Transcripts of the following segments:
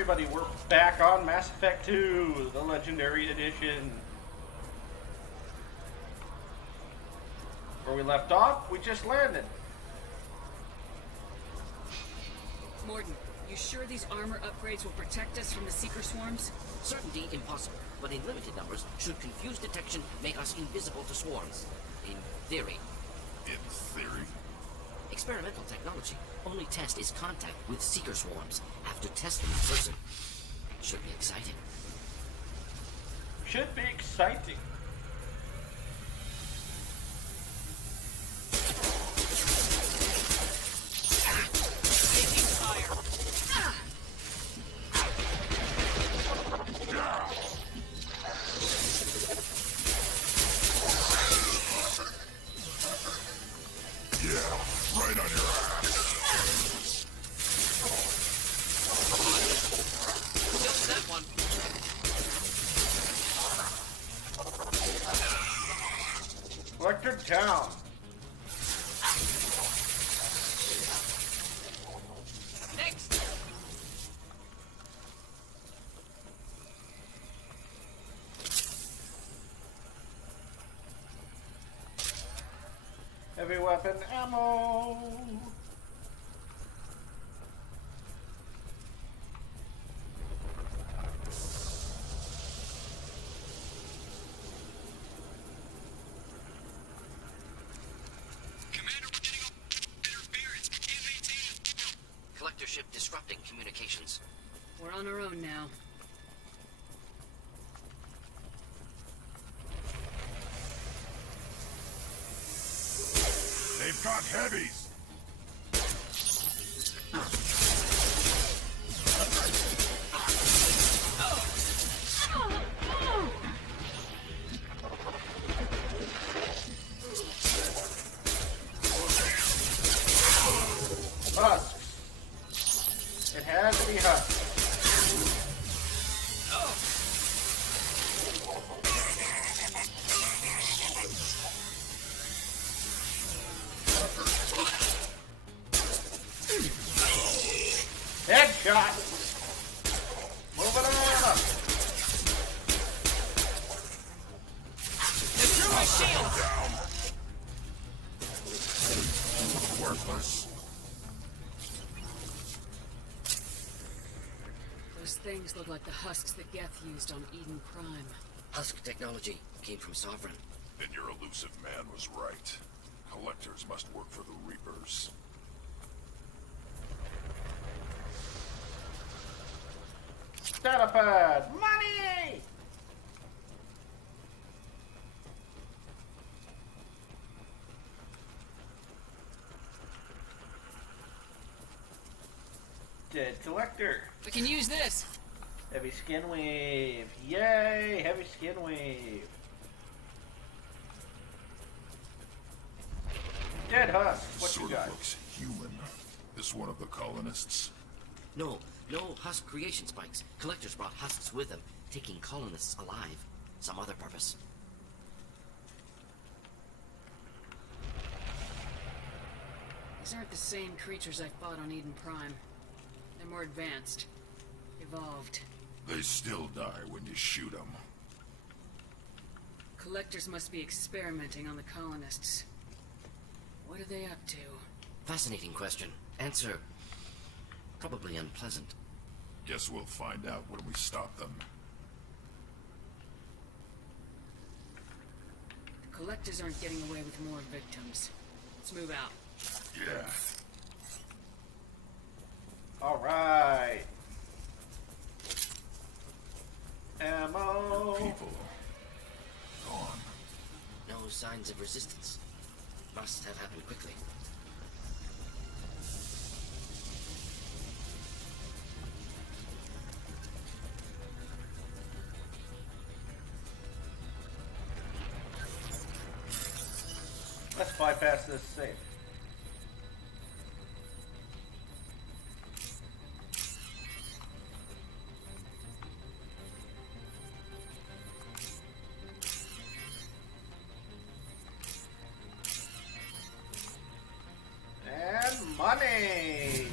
everybody, we're back on Mass Effect 2, the Legendary Edition. Where we left off, we just landed. Morden, you sure these armor upgrades will protect us from the Seeker swarms? Certainty impossible, but in limited numbers, should confused detection make us invisible to swarms. In theory. In theory? Experimental technology. Only test is contact with Seeker swarms. Have to test them in person. Should be exciting. Should be exciting. Collector down. Next. Heavy weapon ammo. Ship disrupting communications. We're on our own now. They've got heavies! Husk. It has to be Husk. Headshot! Moving on up. They threw my shield! Worthless. Those things look like the husks that Geth used on Eden Prime. Husk technology came from Sovereign. Then your elusive man was right. Collectors must work for the Reapers. Datapad! Money! Dead collector. We can use this. Heavy skin wave. Yay! Heavy skin wave. Dead Husk. What Sort you got? of looks human. This one of the colonists? No Husk creation spikes. Collectors brought Husks with them, taking colonists alive. Some other purpose. These aren't the same creatures I fought on Eden Prime. They're more advanced. Evolved. They still die when you shoot them. Collectors must be experimenting on the colonists. What are they up to? Fascinating question. Answer... probably unpleasant. Guess we'll find out when we stop them. The collectors aren't getting away with more victims. Let's move out. Yeah. All right. Ammo. People. Gone. No signs of resistance. Must have happened quickly. Let's bypass this safe. money!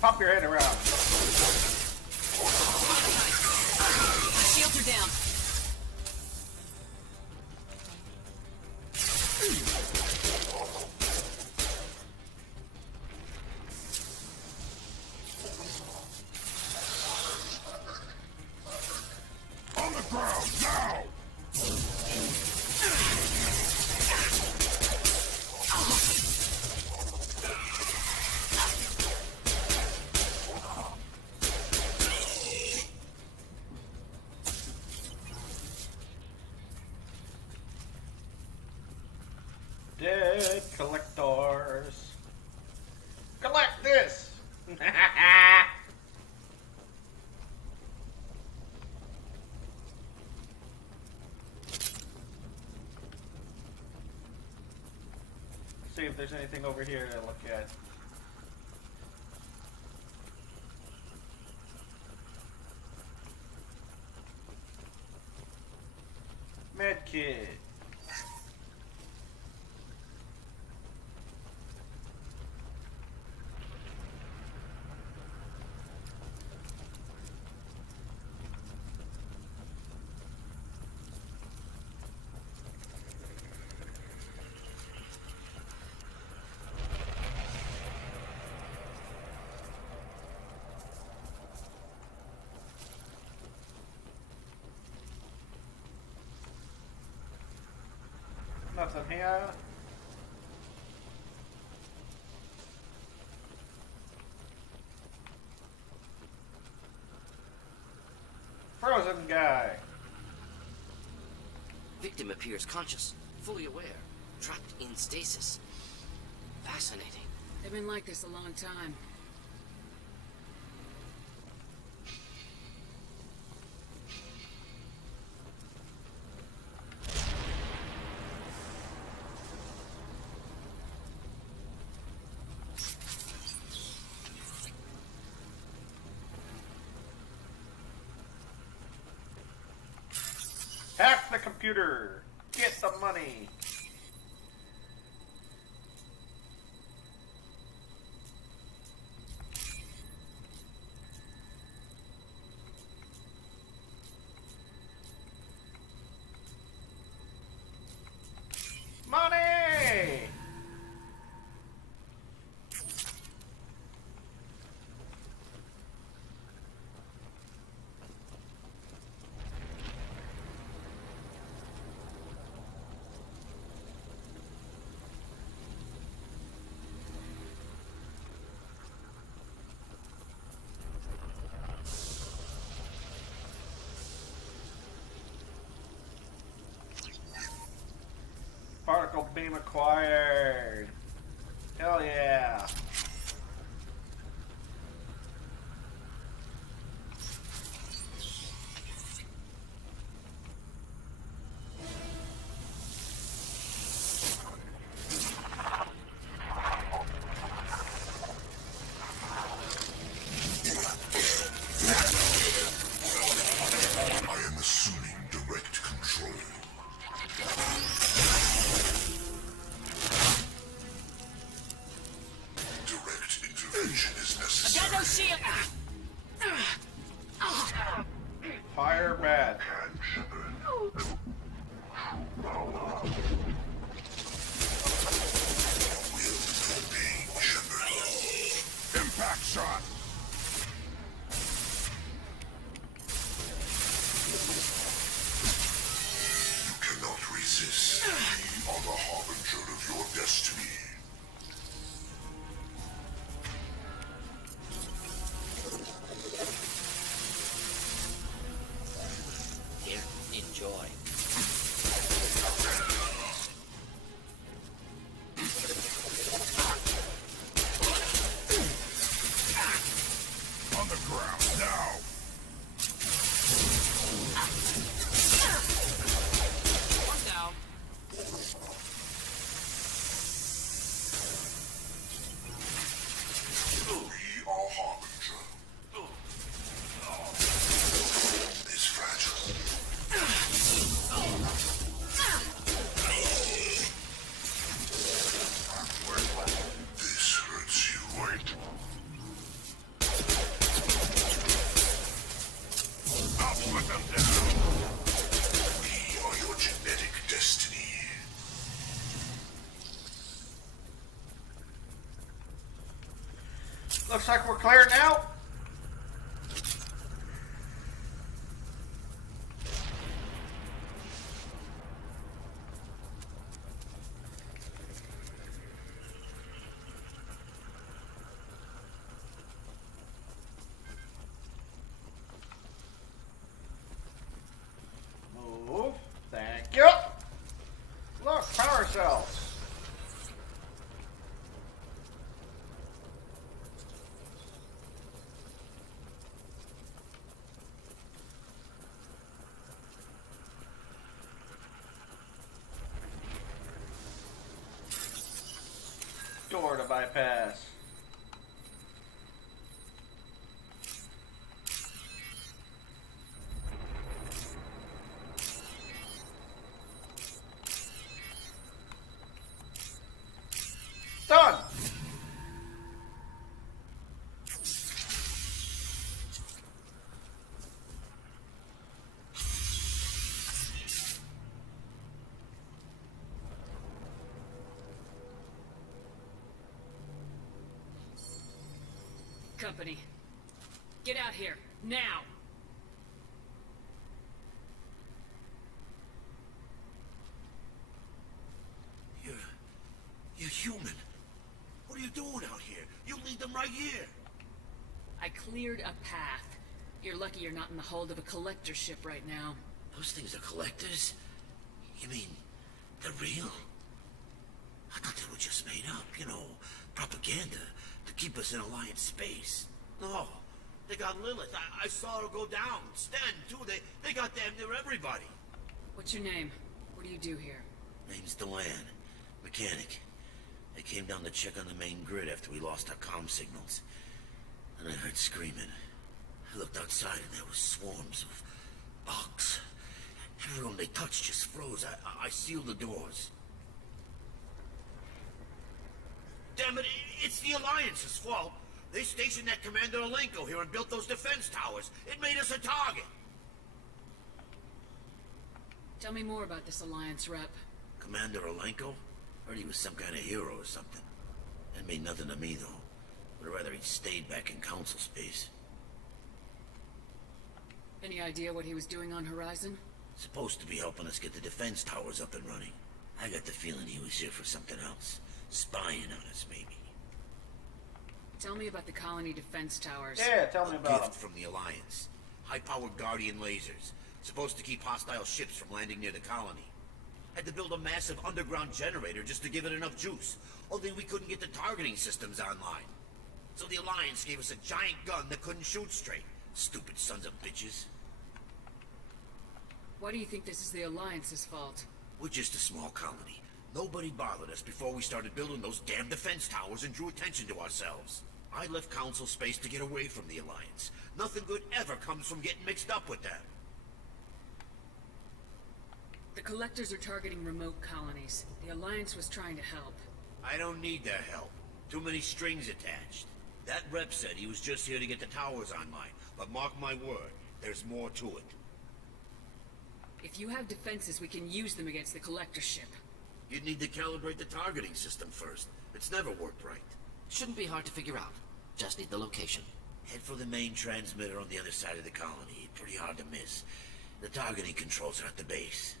Pop your head around. Shields are down. On the ground, now! Dead collectors. Collect this! See if there's anything over here to look at. Medkit. Nothing here. Frozen guy. Victim appears conscious, fully aware, trapped in stasis. Fascinating. They've been like this a long time. Hack the computer. Get the money. Money! Particle beam acquired. Hell yeah. I am assuming direct control. Direct intervention is necessary. I got no shield. Fire bad. Impact shot! You cannot resist. We are the harbinger of your destiny. Here, enjoy. On the ground, now! One down. We are harbinger. Is fragile. This hurts you. Wait. looks like we're clear now. Move. Thank you. Look, power cells. Door to bypass. Done. Company. Get out here, now! You're human. What are you doing out here? You lead them right here. I cleared a path. You're lucky you're not in the hold of a collector ship right now. Those things are collectors? You mean, they're real? I thought they were just made up, you know, propaganda to keep us in Alliance space. No, they got Lilith. I saw her go down. Sten, too. They got damn near everybody. What's your name? What do you do here? Name's Delan. Mechanic. They came down to check on the main grid after we lost our comm signals. And I heard screaming. I looked outside and there were swarms of bugs. Everyone they touched just froze. I sealed the doors. Damn it, it's the Alliance's fault. They stationed that Commander Alenko here and built those defense towers. It made us a target. Tell me more about this Alliance rep. Commander Alenko? Heard he was some kind of hero or something. That made nothing to me, though. Would rather he'd stayed back in Council space. Any idea what he was doing on Horizon? Supposed to be helping us get the defense towers up and running. I got the feeling he was here for something else. Spying on us, maybe. Tell me about the colony defense towers. Yeah, tell me A about gift them. from the Alliance. High-powered Guardian lasers. Supposed to keep hostile ships from landing near the colony. Had to build a massive underground generator just to give it enough juice. Only we couldn't get the targeting systems online. So the Alliance gave us a giant gun that couldn't shoot straight. Stupid sons of bitches. Why do you think this is the Alliance's fault? We're just a small colony. Nobody bothered us before we started building those damn defense towers and drew attention to ourselves. I left Council space to get away from the Alliance. Nothing good ever comes from getting mixed up with them. The Collectors are targeting remote colonies. The Alliance was trying to help. I don't need their help. Too many strings attached. That rep said he was just here to get the towers online, but mark my word, there's more to it. If you have defenses, we can use them against the Collector ship. You'd need to calibrate the targeting system first. It's never worked right. Shouldn't be hard to figure out. Just need the location. Head for the main transmitter on the other side of the colony. Pretty hard to miss. The targeting controls are at the base.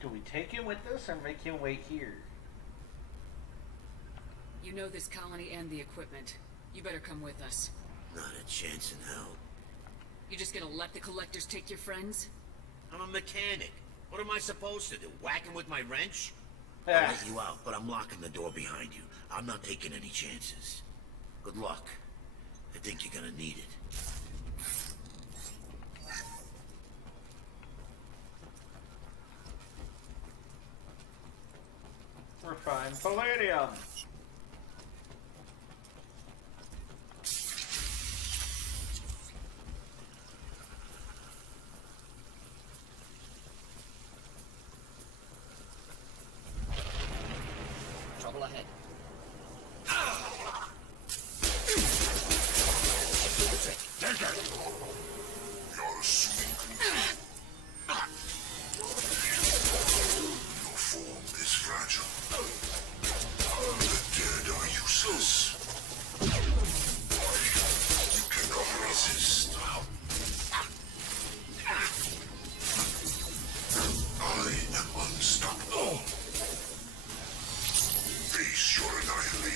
Do we take him with us or make him wait here? You know this colony and the equipment. You better come with us. Not a chance in hell. You just gonna let the Collectors take your friends? I'm a mechanic. What am I supposed to do? Whack him with my wrench? I'll Ah. let you out, but I'm locking the door behind you. I'm not taking any chances. Good luck. I think you're gonna need it. Refined palladium. Trouble ahead. Take it! You're assuming your form is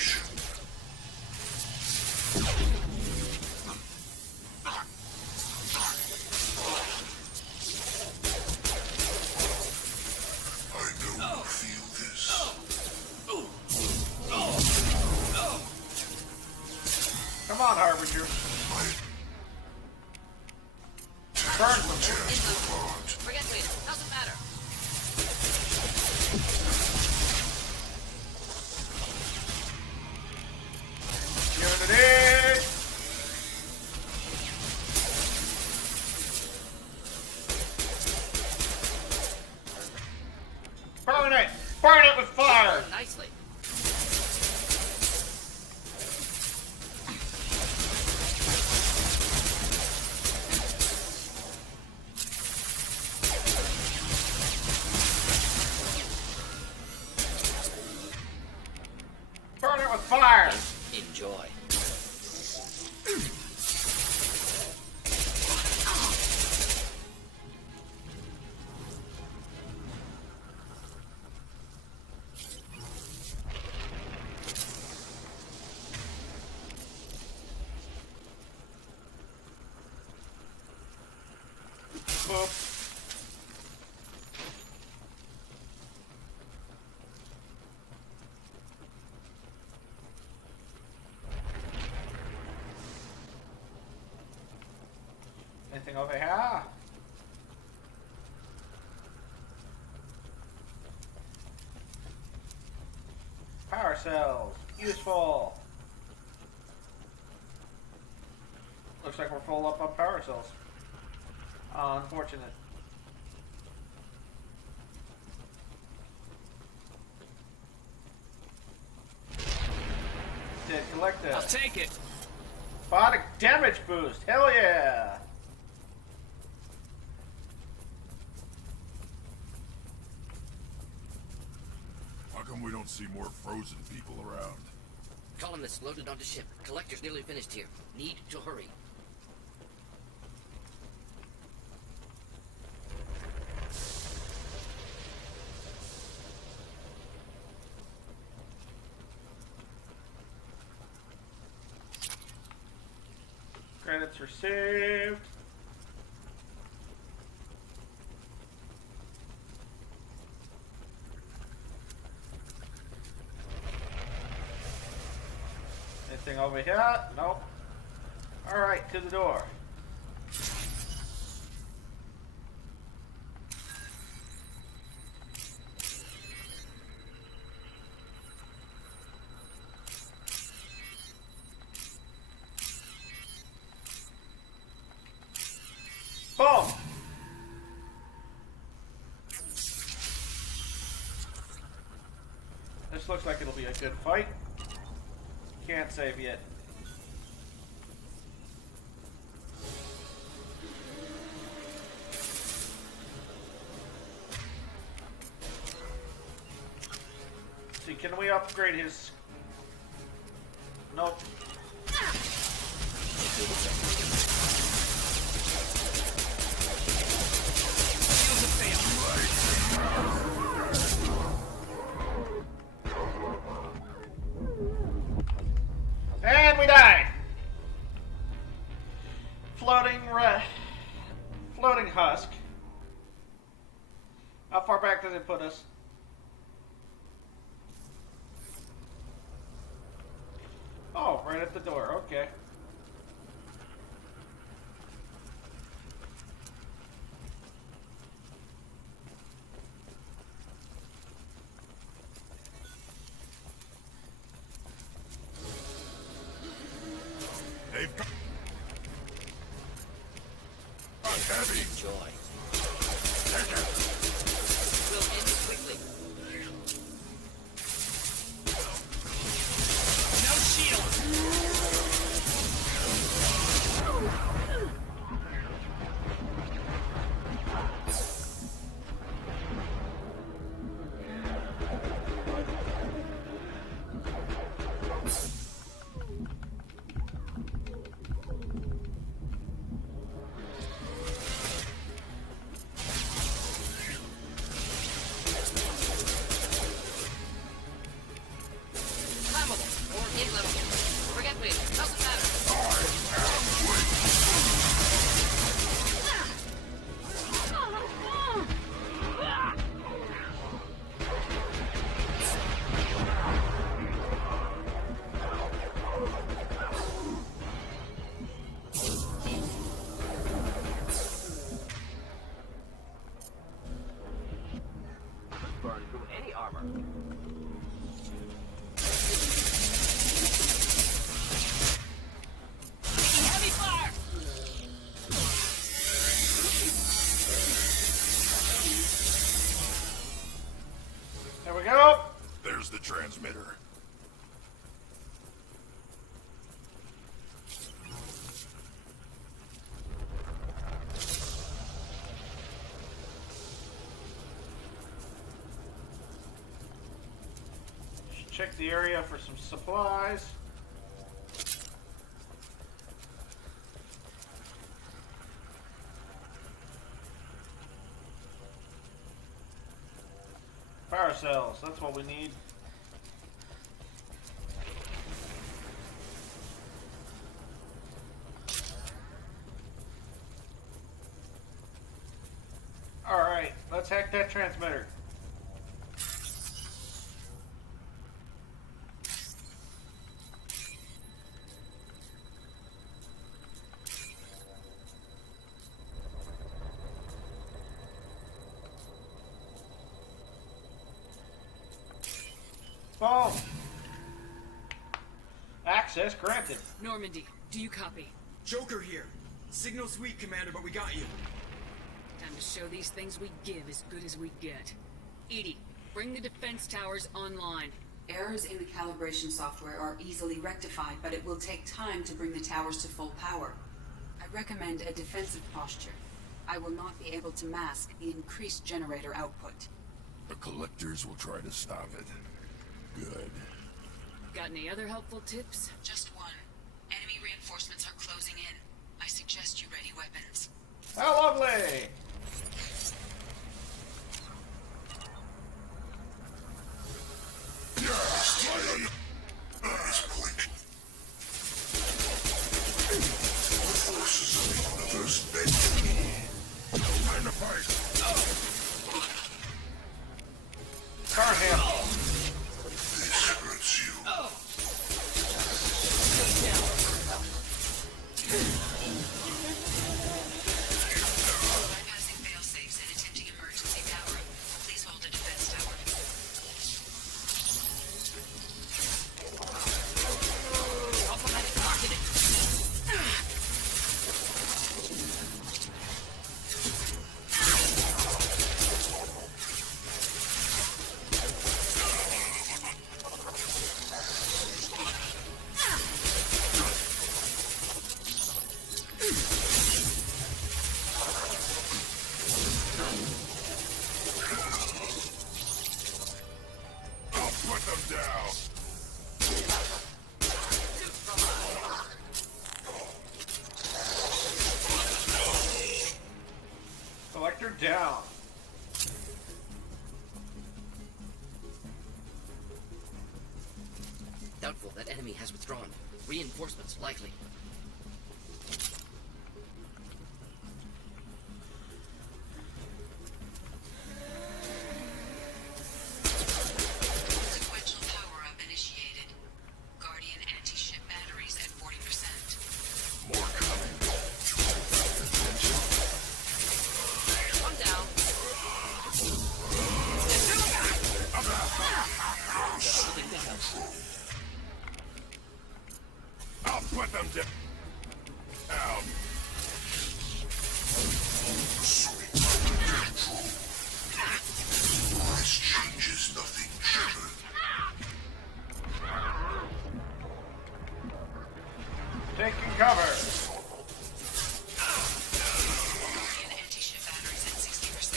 Unleash. I know you feel this. Come on, Harbinger. Burn from there. Forget later. Doesn't matter. Unity! Burn it! Burn it with fire! Nicely. Burn it with fire! Enjoy. Boop. Anything over here? Power cells. Useful. Looks like we're full up on power cells. Unfortunate. Did collect I'll it. take it. Biotic damage boost. Hell yeah. How come we don't see more frozen people around? Colonists loaded onto ship. Collector's nearly finished here. Need to hurry. Credits received. Anything over here? Nope. Alright, to the door. Boom! This looks like it'll be a good fight. Can't save yet. See, can we upgrade his... Nope. And we died. Floating husk. How far back does it put us? Oh, right at the door. Okay. They've got heavy. Enjoy. We'll end it quickly. No shield. transmitter. Check the area for some supplies. Power cells, that's what we need. Alright, let's hack that transmitter. Boom! Access granted. Normandy, do you copy? Joker here. Signal's weak, Commander, but we got you. Time to show these things we give as good as we get. Edie, bring the defense towers online. Errors in the calibration software are easily rectified, but it will take time to bring the towers to full power. I recommend a defensive posture. I will not be able to mask the increased generator output. The collectors will try to stop it. Good. Got any other helpful tips? Just one. Enemy reinforcements are closing in. I suggest you ready weapons. How lovely! Turn him. Bypassing fail-safes and attempting emergency power-up. Please hold a defense tower. Automatic targeting. I'll put them down. Collector down. Doubtful that enemy has withdrawn. Reinforcements likely. Sequential power-up initiated. Guardian anti-ship batteries at 40%. More coming. One down. I'll put them down. This changes nothing, Shepard. Taking cover. Guardian anti-ship batteries at 60%.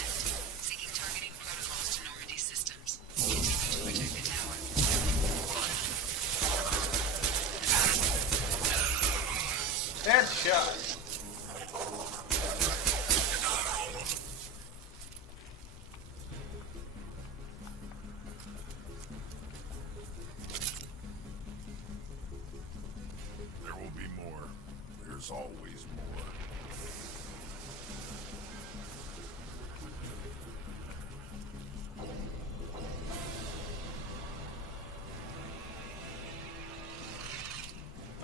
Seeking targeting protocols to Normandy systems. Continue to protect the tower. Headshot. There will be more. There's always more.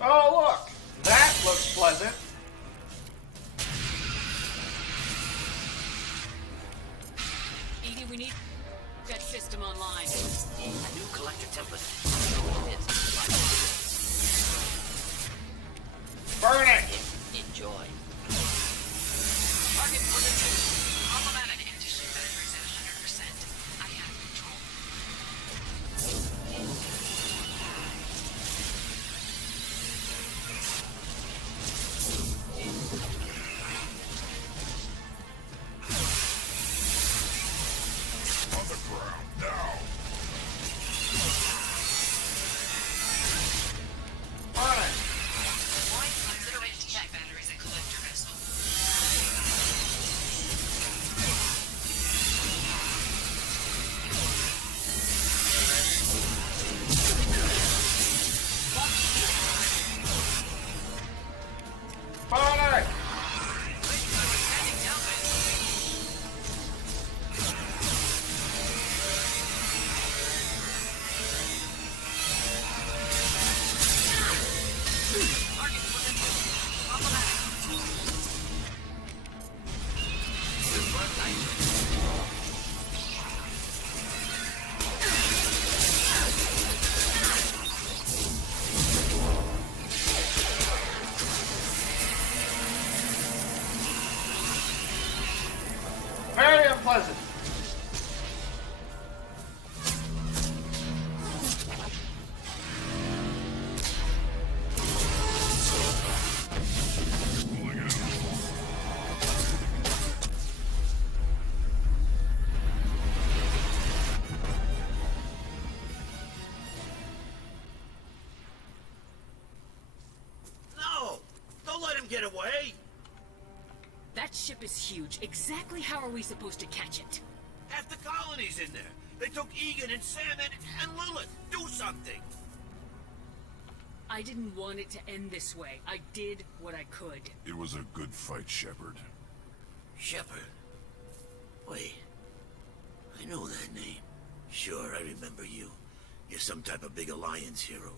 Oh, look. That looks pleasant. Edie, we need that system online. A new collector template. Burn it. Enjoy. Target for the two. Problematic anti-ship batteries at 100%. I have control. get away? That ship is huge. Exactly how are we supposed to catch it? Half the colony's in there. They took Egan and Sam and Lilith. Do something. I didn't want it to end this way. I did what I could. It was a good fight, Shepard. Shepard. Wait. I know that name. Sure, I remember you. You're some type of big Alliance hero.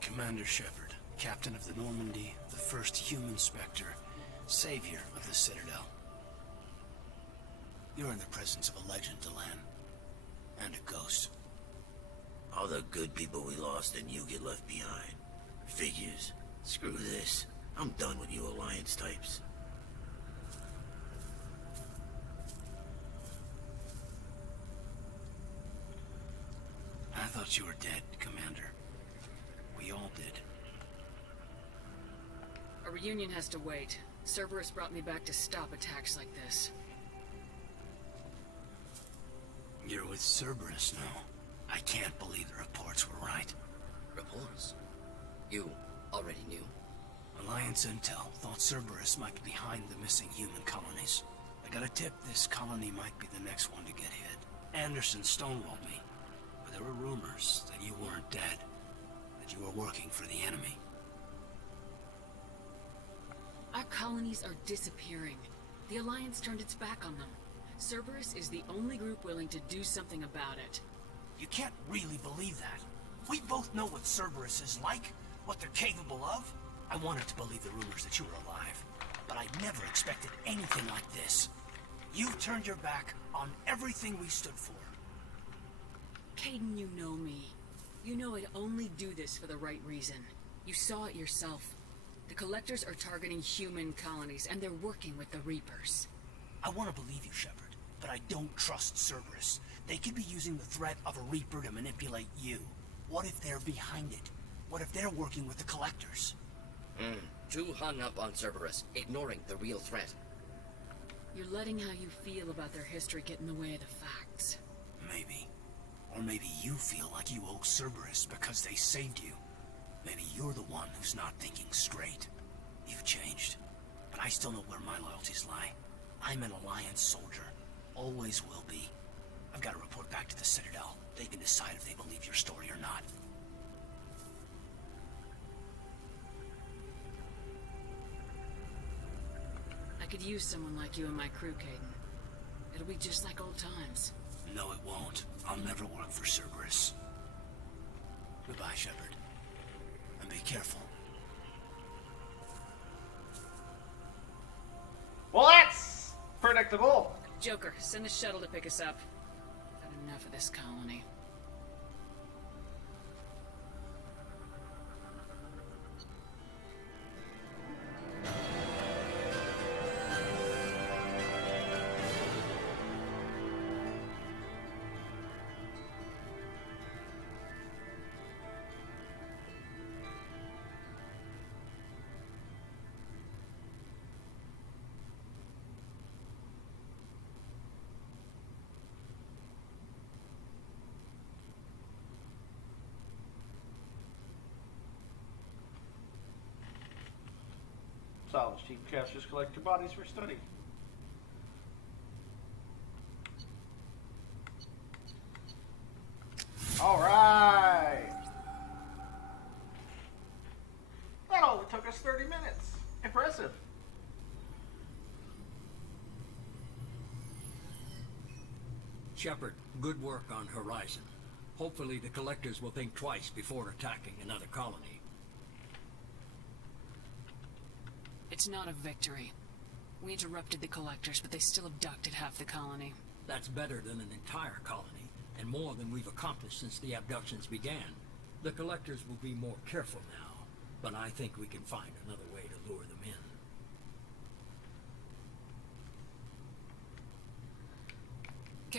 Commander Shepard, captain of the Normandy, the first human Spectre, savior of the Citadel. You're in the presence of a legend, Delan. And a ghost. All the good people we lost and you get left behind. Figures. Screw this. I'm done with you Alliance types. I thought you were dead, Commander. We all did. A reunion has to wait. Cerberus brought me back to stop attacks like this. You're with Cerberus now. I can't believe the reports were right. Reports? You already knew? Alliance Intel thought Cerberus might be behind the missing human colonies. I got a tip this colony might be the next one to get hit. Anderson stonewalled me. But there were rumors that you weren't dead. That you were working for the enemy. Our colonies are disappearing. The Alliance turned its back on them. Cerberus is the only group willing to do something about it. You can't really believe that. We both know what Cerberus is like, what they're capable of. I wanted to believe the rumors that you were alive, but I never expected anything like this. You've turned your back on everything we stood for. Caden, you know me. You know I'd only do this for the right reason. You saw it yourself. The Collectors are targeting human colonies, and they're working with the Reapers. I want to believe you, Shepard, but I don't trust Cerberus. They could be using the threat of a Reaper to manipulate you. What if they're behind it? What if they're working with the Collectors? Too hung up on Cerberus, ignoring the real threat. You're letting how you feel about their history get in the way of the facts. Maybe. Or maybe you feel like you owe Cerberus because they saved you. Maybe you're the one who's not thinking straight. You've changed, but I still know where my loyalties lie. I'm an Alliance soldier. Always will be. I've got to report back to the Citadel. They can decide if they believe your story or not. I could use someone like you in my crew, Caden. It'll be just like old times. No, it won't. I'll never work for Cerberus. Goodbye, Shepard. And be careful. Well, that's predictable. Joker, send a shuttle to pick us up. I've had enough of this colony. Salvage team captures collector bodies for study. Alright! That only took us 30 minutes. Impressive. Shepard, good work on Horizon. Hopefully the Collectors will think twice before attacking another colony. It's not a victory. We interrupted the Collectors, but they still abducted half the colony. That's better than an entire colony, and more than we've accomplished since the abductions began. The Collectors will be more careful now, but I think we can find another way to lure them in.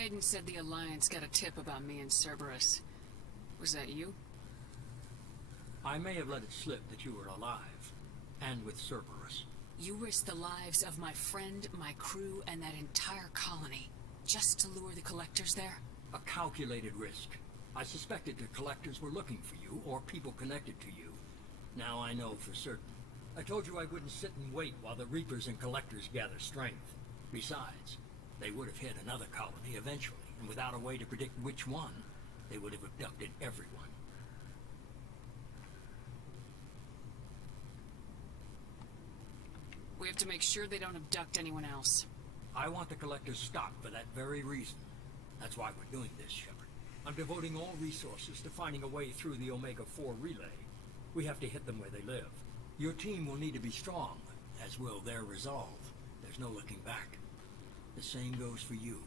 Caden said the Alliance got a tip about me and Cerberus. Was that you? I may have let it slip that you were alive, and with Cerberus. You risked the lives of my friend, my crew, and that entire colony, just to lure the Collectors there? A calculated risk. I suspected the Collectors were looking for you, or people connected to you. Now I know for certain. I told you I wouldn't sit and wait while the Reapers and Collectors gather strength. Besides, they would have hit another colony eventually, and without a way to predict which one, they would have abducted everyone. We have to make sure they don't abduct anyone else. I want the Collectors stopped for that very reason. That's why we're doing this, Shepard. I'm devoting all resources to finding a way through the Omega-4 relay. We have to hit them where they live. Your team will need to be strong, as will their resolve. There's no looking back. The same goes for you.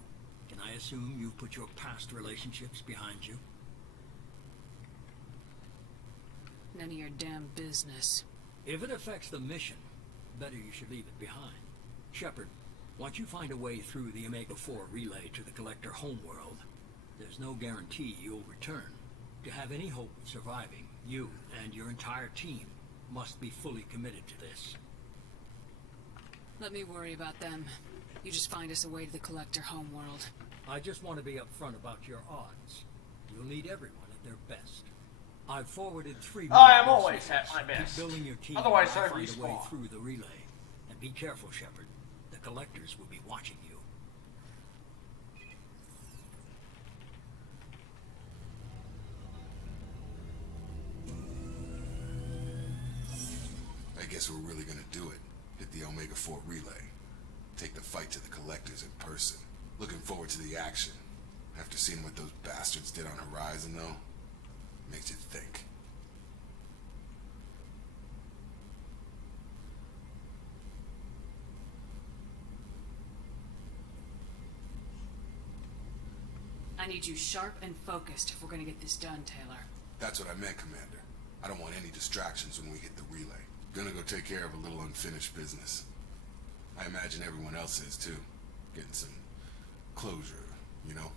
Can I assume you've put your past relationships behind you? None of your damn business. If it affects the mission, better you should leave it behind. Shepard, once you find a way through the Omega-4 relay to the Collector homeworld, there's no guarantee you'll return. To have any hope of surviving, you and your entire team must be fully committed to this. Let me worry about them. You just find us a way to the Collector homeworld. I just want to be upfront about your odds. You'll need everyone at their best. I've forwarded 3 I am always at my best. Keep building your team. Otherwise, while I find a way respawn. through the relay. And be careful, Shepard. The Collectors will be watching you. I guess we're really gonna do it. Hit the Omega-4 relay. Take the fight to the Collectors in person. Looking forward to the action. After seeing what those bastards did on Horizon, though, makes you think. I need you sharp and focused if we're gonna get this done, Taylor. That's what I meant, Commander. I don't want any distractions when we hit the relay. Gonna go take care of a little unfinished business. I imagine everyone else is, too. Getting some closure, you know?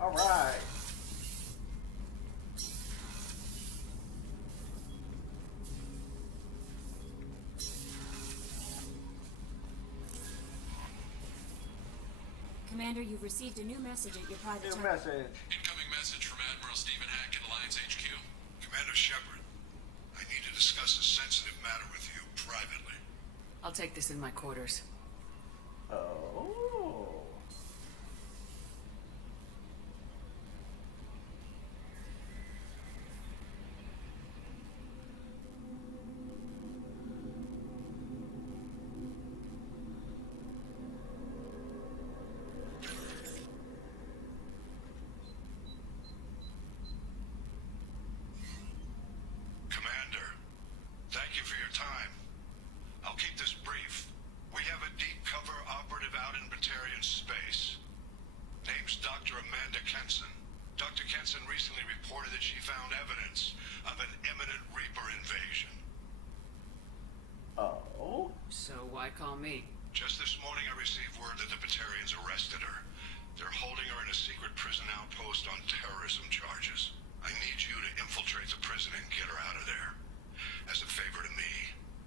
All right. Commander, you've received a new message at your private New time. message. Incoming message from Admiral Stephen Hack at Alliance HQ. Commander Shepard, I need to discuss a sensitive matter with you privately. I'll take this in my quarters. Oh. Commander, thank you for your time. I'll keep this brief. We have a deep cover operative out in Batarian space. Name's Dr. Amanda Kenson. Dr. Kenson recently reported that she found evidence of an imminent Reaper invasion. Oh. So why call me? Just this morning I received word that the Batarians arrested her. They're holding her in a secret prison outpost on terrorism charges. I need you to infiltrate the prison and get her out of there. As a favor to me,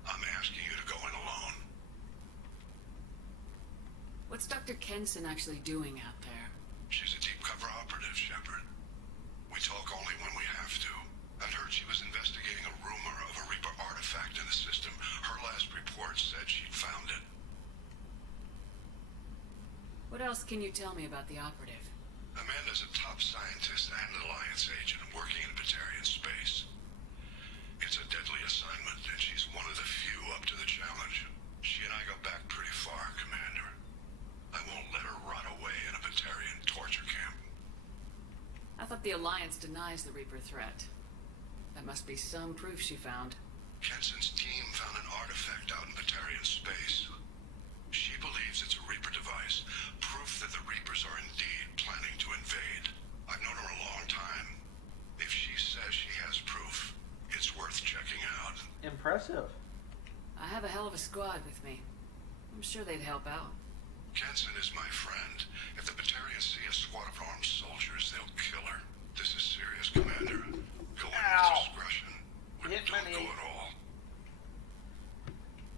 I'm asking you to go in alone. What's Dr. Kenson actually doing out there? She's a deep cover operative, Shepard. We talk only when we have to. I'd heard she was investigating a rumor of a Reaper artifact in the system. Her last report said she'd found it. What else can you tell me about the operative? Amanda's a top scientist and Alliance agent working in Batarian space. It's a deadly assignment, and she's one of the few up to the challenge. She and I go back pretty far, Commander. I won't let her rot away in a Batarian torture camp. I thought the Alliance denies the Reaper threat. That must be some proof she found. Kenson's team found an artifact out in Batarian space. She believes it's a Reaper device, proof that the Reapers are indeed planning to invade. I've known her a long time. If she says she has proof, it's worth checking out. Impressive. I have a hell of a squad with me. I'm sure they'd help out. Jensen is my friend. If the Batarians see a squad of armed soldiers, they'll kill her. This is serious, Commander. Go in with discretion. Don't go at all.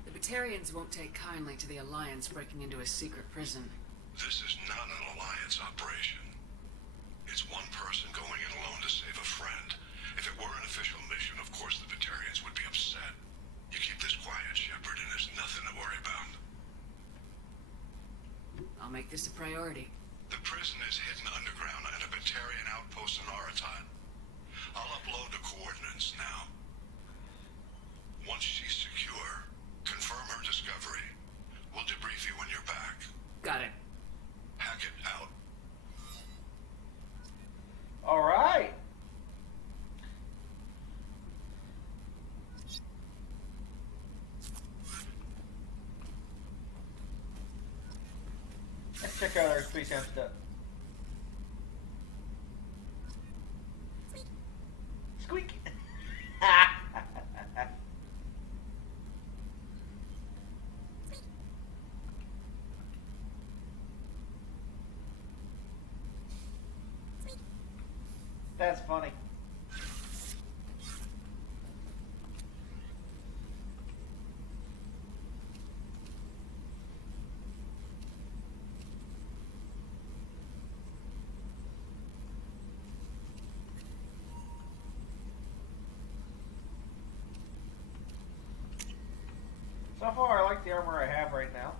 The Batarians won't take kindly to the Alliance breaking into a secret prison. This is not an Alliance operation. It's one person going in alone to save a friend. If it were an official mission, of course the Batarians would be upset. You keep this quiet, Shepard, and there's nothing to worry about. I'll make this a priority. The prison is hidden underground at a Batarian outpost in Araton. I'll upload the coordinates now. Once she's secure, confirm her discovery. We'll debrief you when you're back. Got it. Hackett out. All right. Let's check out our space amp stuff. Squeak. That's funny. So far, I like the armor I have right now.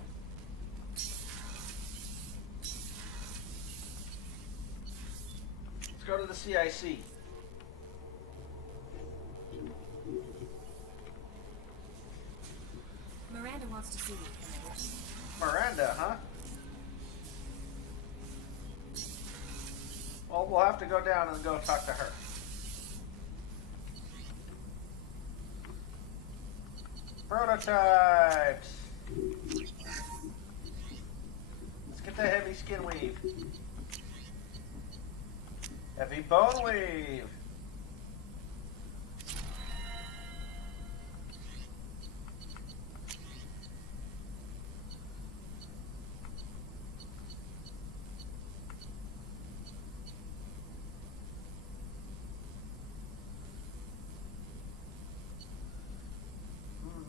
Let's go to the CIC. Miranda wants to see you. Miranda, huh? Well, we'll have to go down and go talk to her. Prototypes! Let's get the heavy skin weave. Heavy bone weave.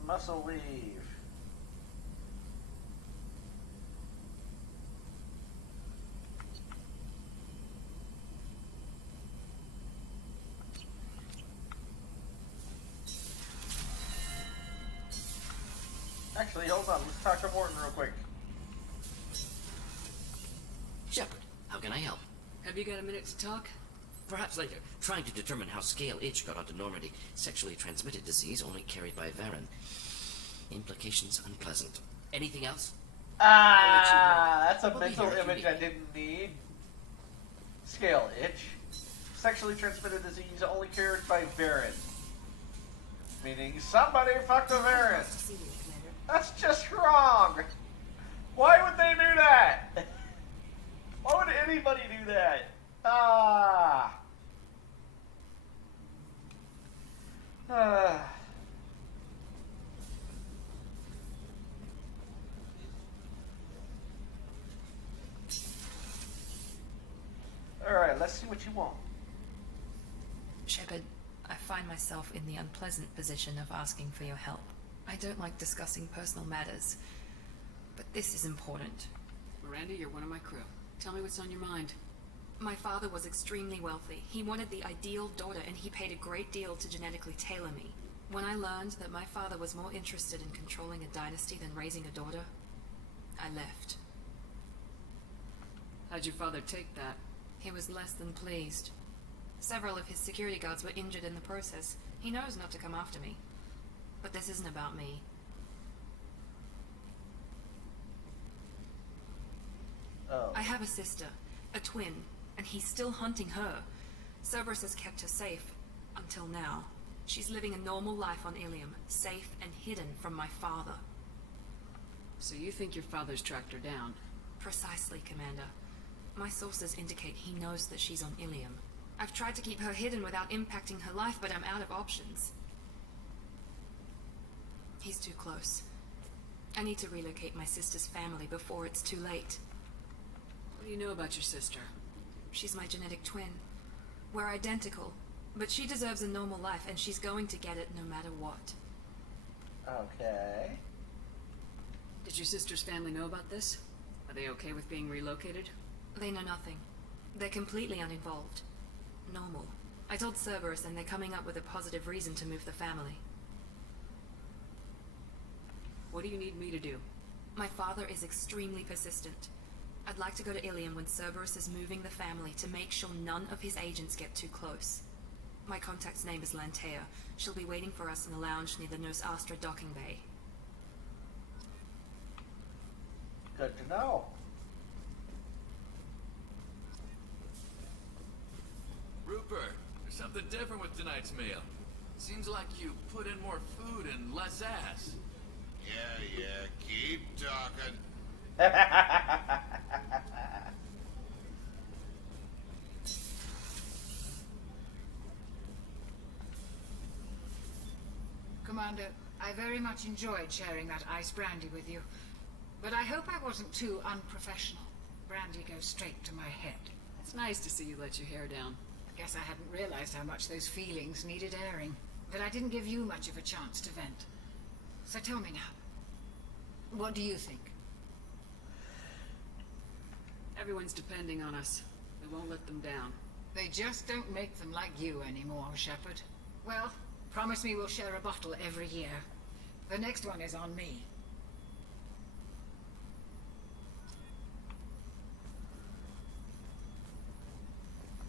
Muscle weave. Actually, hold on. Let's talk to Morton real quick. Shepard, how can I help? Have you got a minute to talk? Perhaps later. Trying to determine how Scale Itch got onto Normandy. Sexually transmitted disease only carried by Varen. Implications unpleasant. Anything else? That's a We'll be mental here if you image need I me. didn't need. Scale itch. Sexually transmitted disease only carried by Varen. Meaning somebody fucked a Varen. Wants to see you, Commander. That's just wrong. Why would they do that? Why would anybody do that? Ah. Alright, let's see what you want. Shepard, I find myself in the unpleasant position of asking for your help. I don't like discussing personal matters, but this is important. Miranda, you're one of my crew. Tell me what's on your mind. My father was extremely wealthy. He wanted the ideal daughter, and he paid a great deal to genetically tailor me. When I learned that my father was more interested in controlling a dynasty than raising a daughter, I left. How'd your father take that? He was less than pleased. Several of his security guards were injured in the process. He knows not to come after me. But this isn't about me. Oh. I have a sister, a twin, and he's still hunting her. Cerberus has kept her safe, until now. She's living a normal life on Ilium, safe and hidden from my father. So you think your father's tracked her down? Precisely, Commander. My sources indicate he knows that she's on Ilium. I've tried to keep her hidden without impacting her life, but I'm out of options. He's too close. I need to relocate my sister's family before it's too late. What do you know about your sister? She's my genetic twin. We're identical, but she deserves a normal life, and she's going to get it no matter what. Okay. Did your sister's family know about this? Are they okay with being relocated? They know nothing. They're completely uninvolved. Normal. I told Cerberus, and they're coming up with a positive reason to move the family. What do you need me to do? My father is extremely persistent. I'd like to go to Ilium when Cerberus is moving the family to make sure none of his agents get too close. My contact's name is Lantea. She'll be waiting for us in the lounge near the Nos Astra docking bay. Good to know. Rupert, there's something different with tonight's meal. Seems like you put in more food and less ass. Yeah, keep talking. Commander, I very much enjoyed sharing that ice brandy with you. But I hope I wasn't too unprofessional. Brandy goes straight to my head. It's nice to see you let your hair down. Guess I hadn't realized how much those feelings needed airing. But I didn't give you much of a chance to vent. So tell me now, what do you think? Everyone's depending on us. We won't let them down. They just don't make them like you anymore, Shepard. Well, promise me we'll share a bottle every year. The next one is on me.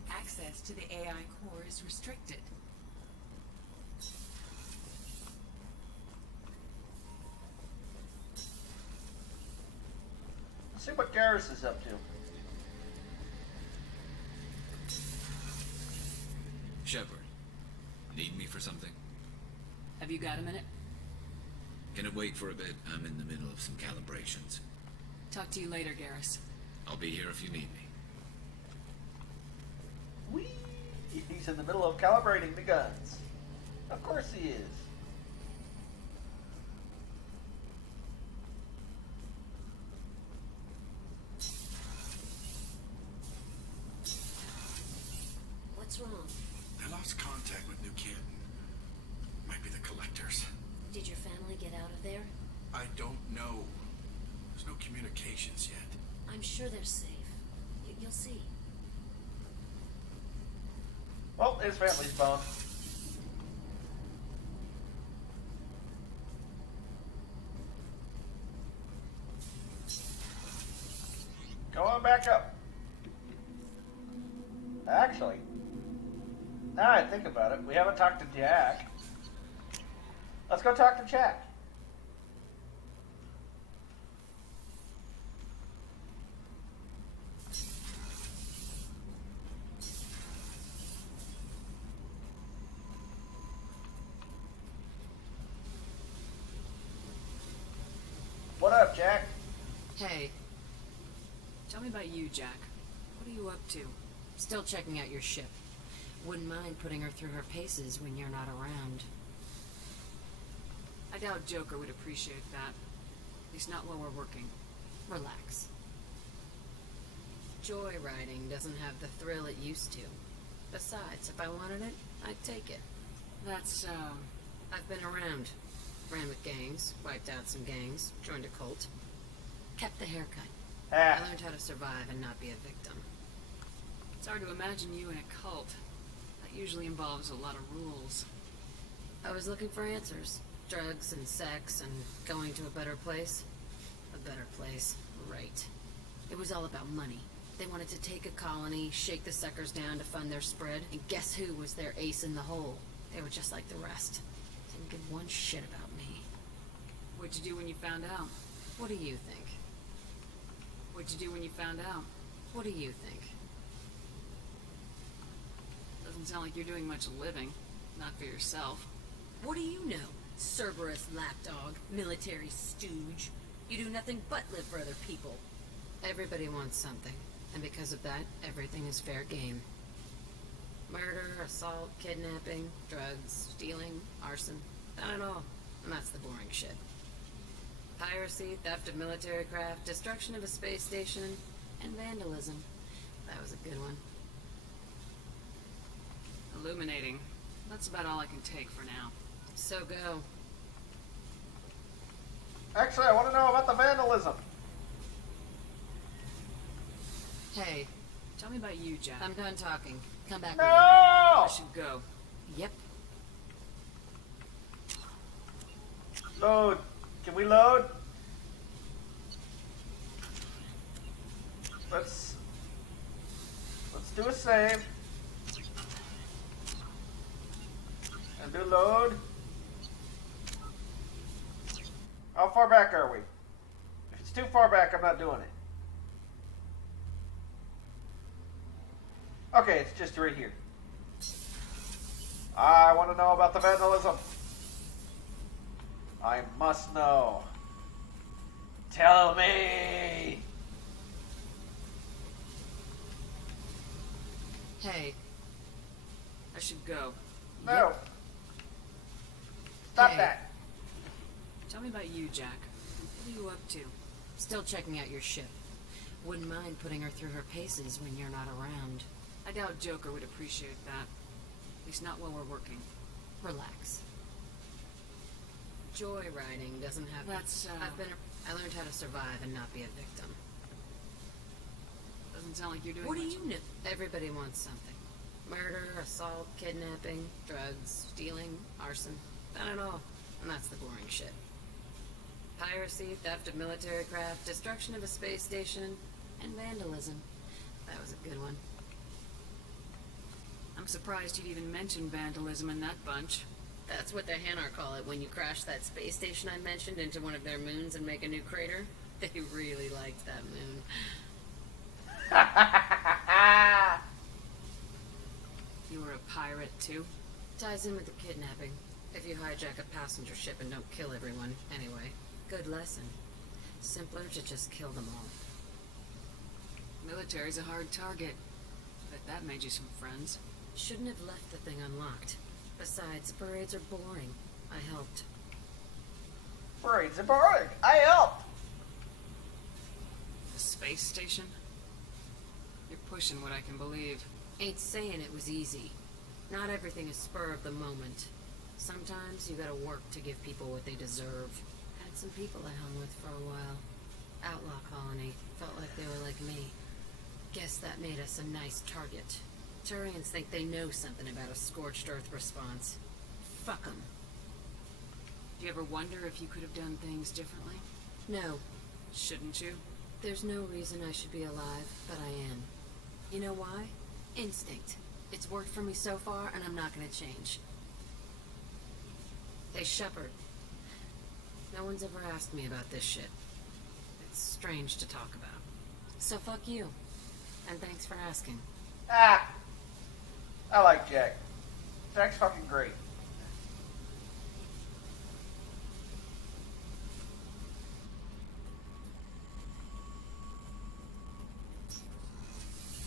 Access to the AI core is restricted. Let's see what Garrus is up to. Shepard, need me for something? Have you got a minute? Can it wait for a bit? I'm in the middle of some calibrations. Talk to you later, Garrus. I'll be here if you need me. Whee! He's in the middle of calibrating the guns. Of course he is. What's wrong? I lost contact with New Canton. Might be the collectors. Did your family get out of there? I don't know. There's no communications yet. I'm sure they're safe. You'll see. Well, his family's boned. Go on back up. Actually, now I think about it, we haven't talked to Jack. Let's go talk to Jack. What up, Jack? Hey. Tell me about you, Jack. What are you up to? Still checking out your ship. Wouldn't mind putting her through her paces when you're not around. I doubt Joker would appreciate that. At least not while we're working. Relax. Joyriding doesn't have the thrill it used to. Besides, if I wanted it, I'd take it. That's, I've been around. Ran with gangs, wiped out some gangs, joined a cult. Kept the haircut. I learned how to survive and not be a victim. It's hard to imagine you in a cult. That usually involves a lot of rules. I was looking for answers. Drugs and sex and going to a better place. A better place, right. It was all about money. They wanted to take a colony, shake the suckers down to fund their spread, and guess who was their ace in the hole? They were just like the rest. Didn't give one shit about me. What'd you do when you found out? What do you think? What'd you do when you found out? What do you think? Doesn't sound like you're doing much living. Not for yourself. What do you know? Cerberus lapdog, military stooge. You do nothing but live for other people. Everybody wants something, and because of that, everything is fair game. Murder, assault, kidnapping, drugs, stealing, arson. Done it all. And that's the boring shit. Piracy, theft of military craft, destruction of a space station, and vandalism. That was a good one. Illuminating. That's about all I can take for now. So go. Actually, I want to know about the vandalism. Hey, tell me about you, Jack. I'm done talking. Come back No! later. I should go. Yep. Load. Can we load? Let's do a save. And do load. How far back are we? If it's too far back, I'm not doing it. Okay, it's just right here. I want to know about the vandalism. I must know. Tell me. Hey, I should go. No. Yep. Stop Hey. that. Tell me about you, Jack. What are you up to? Still checking out your ship. Wouldn't mind putting her through her paces when you're not around. I doubt Joker would appreciate that. At least not while we're working. Relax. Joyriding doesn't have... That's, I learned how to survive and not be a victim. Doesn't sound like you're doing What do much. you know? Everybody wants something. Murder, assault, kidnapping, drugs, stealing, arson. Done it all. And that's the boring shit. Piracy, theft of military craft, destruction of a space station, and vandalism. That was a good one. I'm surprised you'd even mention vandalism in that bunch. That's what the Hanar call it when you crash that space station I mentioned into one of their moons and make a new crater. They really liked that moon. You were a pirate, too? Ties in with the kidnapping. If you hijack a passenger ship and don't kill everyone, anyway. Good lesson. Simpler to just kill them all. Military's a hard target. Bet that made you some friends. Shouldn't have left the thing unlocked. Besides, parades are boring. I helped. Parades are boring. I helped. The space station? You're pushing what I can believe. Ain't saying it was easy. Not everything is spur of the moment. Sometimes you gotta work to give people what they deserve. Had some people I hung with for a while. Outlaw colony. Felt like they were like me. Guess that made us a nice target. Turians think they know something about a scorched earth response. Fuck 'em. Do you ever wonder if you could have done things differently? No. Shouldn't you? There's no reason I should be alive, but I am. You know why? Instinct. It's worked for me so far, and I'm not gonna change. Hey, Shepard. No one's ever asked me about this shit. It's strange to talk about. So fuck you. And thanks for asking. Ah. I like Jack. Jack's fucking great.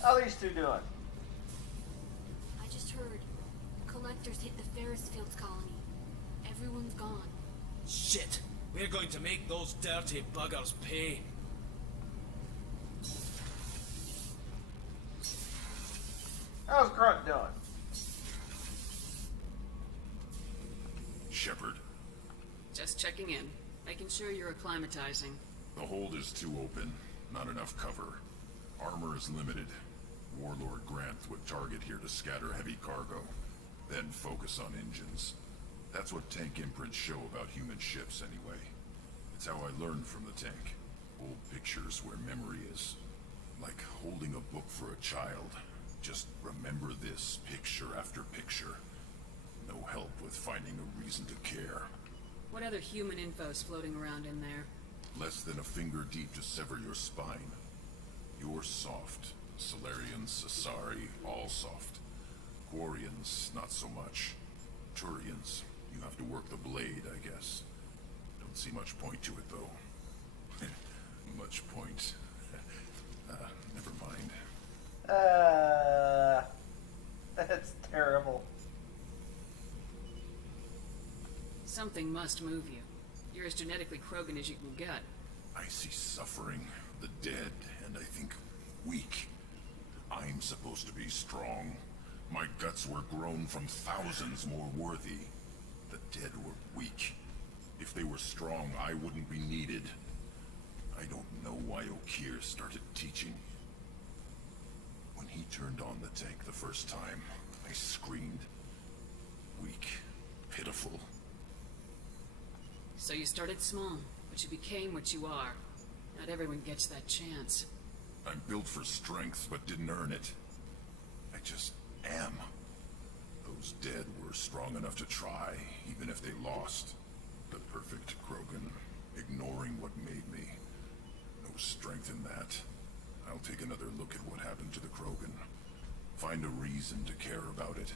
How are these two doing? I just heard. Collectors hit the Ferris Fields colony. Everyone's gone. Shit! We're going to make those dirty buggers pay. How's Grunt doing? Shepard, Just checking in. Making sure you're acclimatizing. the hold is too open. Not enough cover. Armor is limited. Warlord Grant would target here to scatter heavy cargo, then focus on engines. That's what tank imprints show about human ships anyway. It's how I learned from the tank. Old pictures where memory is. Like holding a book for a child. Just remember this picture after picture. No help with finding a reason to care. What other human info's floating around in there? Less than a finger deep to sever your spine. You're soft. Solarians, Asari, all soft. Quarians, not so much. Turians, you have to work the blade, I guess. Don't see much point to it, though. Much point. Never mind. That's terrible. Something must move you. You're as genetically Krogan as you can get. I see suffering, the dead, and I think weak. I'm supposed to be strong. My guts were grown from thousands more worthy. The dead were weak. If they were strong, I wouldn't be needed. I don't know why Okir started teaching. When he turned on the tank the first time, I screamed. Weak. Pitiful. So you started small, but you became what you are. Not everyone gets that chance. I'm built for strength, but didn't earn it. I just am. Those dead were strong enough to try, even if they lost. The perfect Krogan, ignoring what made me. No strength in that. I'll take another look at what happened to the Krogan. Find a reason to care about it.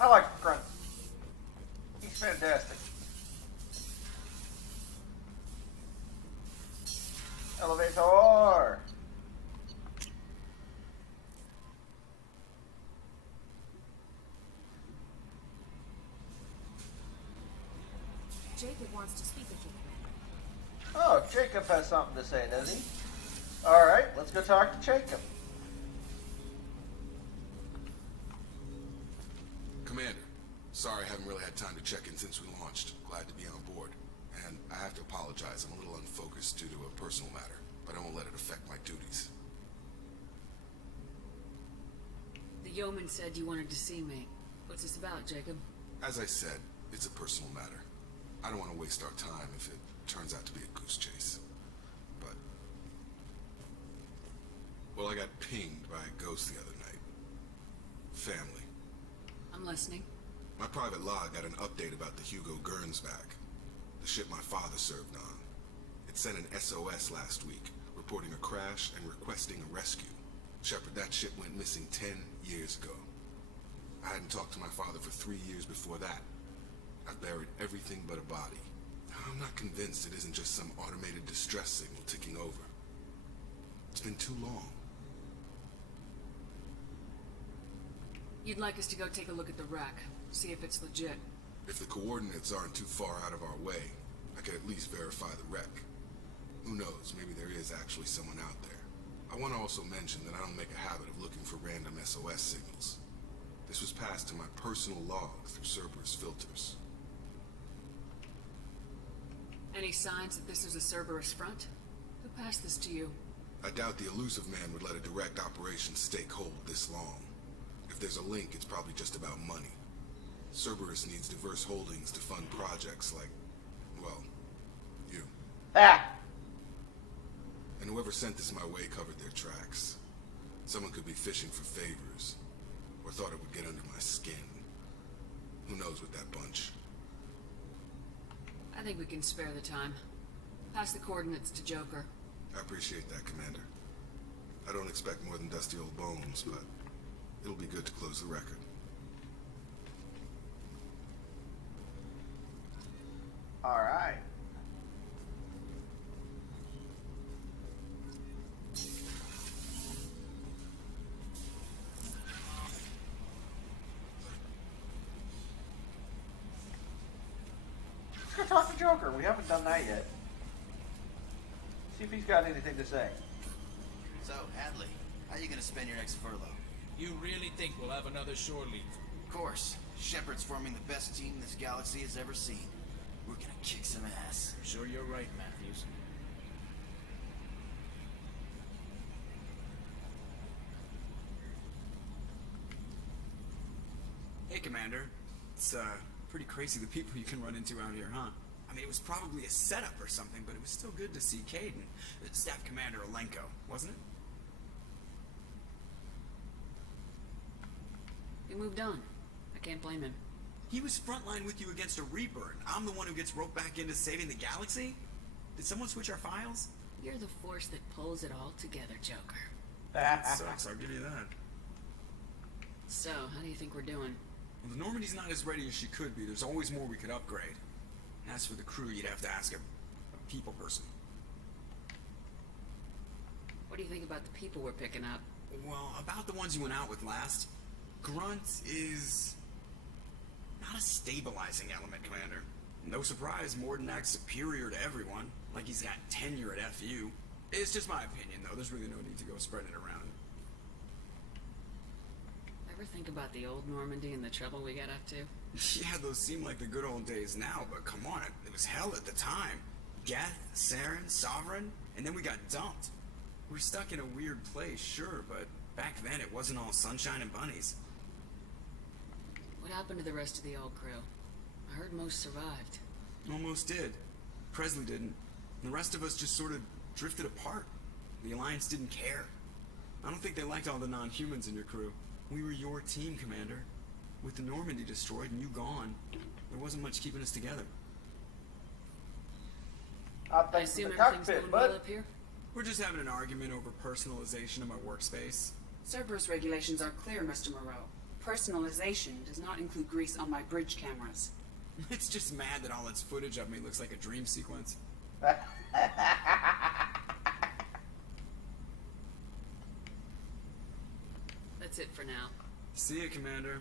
I like Grunt. He's fantastic. Elevator! Jacob wants to speak with you, Commander. Oh, Jacob has something to say, does he? Alright, let's go talk to Jacob. Commander, sorry I haven't really had time to check in since we launched. Glad to be on board. And I have to apologize, I'm a little unfocused due to a personal matter, but I won't let it affect my duties. The yeoman said you wanted to see me. What's this about, Jacob? As I said, it's a personal matter. I don't want to waste our time if it turns out to be a goose chase. But... well, I got pinged by a ghost the other night. Family. I'm listening. My private log got an update about the Hugo Gernsback, the ship my father served on. It sent an SOS last week, reporting a crash and requesting a rescue. Shepard, that ship went missing 10 years ago. I hadn't talked to my father for 3 years before that. I've buried everything but a body. I'm not convinced it isn't just some automated distress signal ticking over. It's been too long. You'd like us to go take a look at the wreck, see if it's legit. If the coordinates aren't too far out of our way, I could at least verify the wreck. Who knows, maybe there is actually someone out there. I want to also mention that I don't make a habit of looking for random SOS signals. This was passed to my personal log through Cerberus filters. Any signs that this is a Cerberus front? Who passed this to you? I doubt the elusive man would let a direct operation stake hold this long. If there's a link, it's probably just about money. Cerberus needs diverse holdings to fund projects like, well, you. Ah! And whoever sent this my way covered their tracks. Someone could be fishing for favors, or thought it would get under my skin. Who knows with that bunch? I think we can spare the time. Pass the coordinates to Joker. I appreciate that, Commander. I don't expect more than dusty old bones, but it'll be good to close the record. Alright. Let's go talk to Joker. We haven't done that yet. See if he's got anything to say. So, Hadley, how are you gonna spend your next furlough? You really think we'll have another shore leave? Of course. Shepard's forming the best team this galaxy has ever seen. We're gonna kick some ass. I'm sure you're right, Matthews. Hey, Commander. It's, pretty crazy the people you can run into out here, huh? I mean, it was probably a setup or something, but it was still good to see Caden. Staff Commander Alenko, wasn't it? He moved on. I can't blame him. He was frontline with you against a Reaper, and I'm the one who gets roped back into saving the galaxy? Did someone switch our files? You're the force that pulls it all together, Joker. That sucks, I'll give you that. So, how do you think we're doing? Well, the Normandy's not as ready as she could be. There's always more we could upgrade. And as for the crew, you'd have to ask a people person. What do you think about the people we're picking up? Well, about the ones you went out with last. Grunt is... Not a stabilizing element, Commander. No surprise, Morden acts superior to everyone, like he's got tenure at FU. It's just my opinion, though. There's really no need to go spreading it around. Ever think about the old Normandy and the trouble we got up to? Yeah, those seem like the good old days now, but come on, it was hell at the time. Geth, Saren, Sovereign, and then we got dumped. We're stuck in a weird place, sure, but back then it wasn't all sunshine and bunnies. What happened to the rest of the old crew? I heard most survived. Almost did. Presley didn't. The rest of us just sort of drifted apart. The Alliance didn't care. I don't think they liked all the non-humans in your crew. We were your team, Commander. With the Normandy destroyed and you gone, there wasn't much keeping us together. I assume everything's going well up here? We're just having an argument over personalization of my workspace. Cerberus regulations are clear, Mr. Moreau. Personalization does not include grease on my bridge cameras. It's just mad that all its footage of me looks like a dream sequence. That's it for now. See ya, Commander.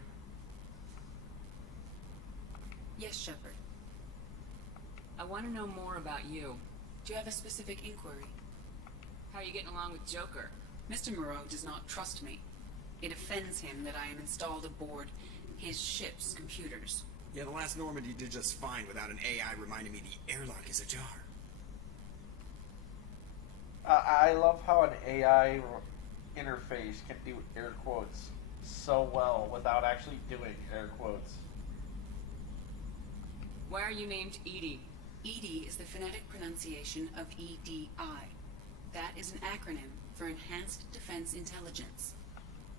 Yes, Shepard. I want to know more about you. Do you have a specific inquiry? How are you getting along with Joker? Mr. Moreau does not trust me. It offends him that I am installed aboard his ship's computers. Yeah, the last Normandy did just fine without an AI reminding me the airlock is ajar. I love how an AI interface can do air quotes so well without actually doing air quotes. Why are you named Edie? EDI is the phonetic pronunciation of EDI. That is an acronym for Enhanced Defense Intelligence.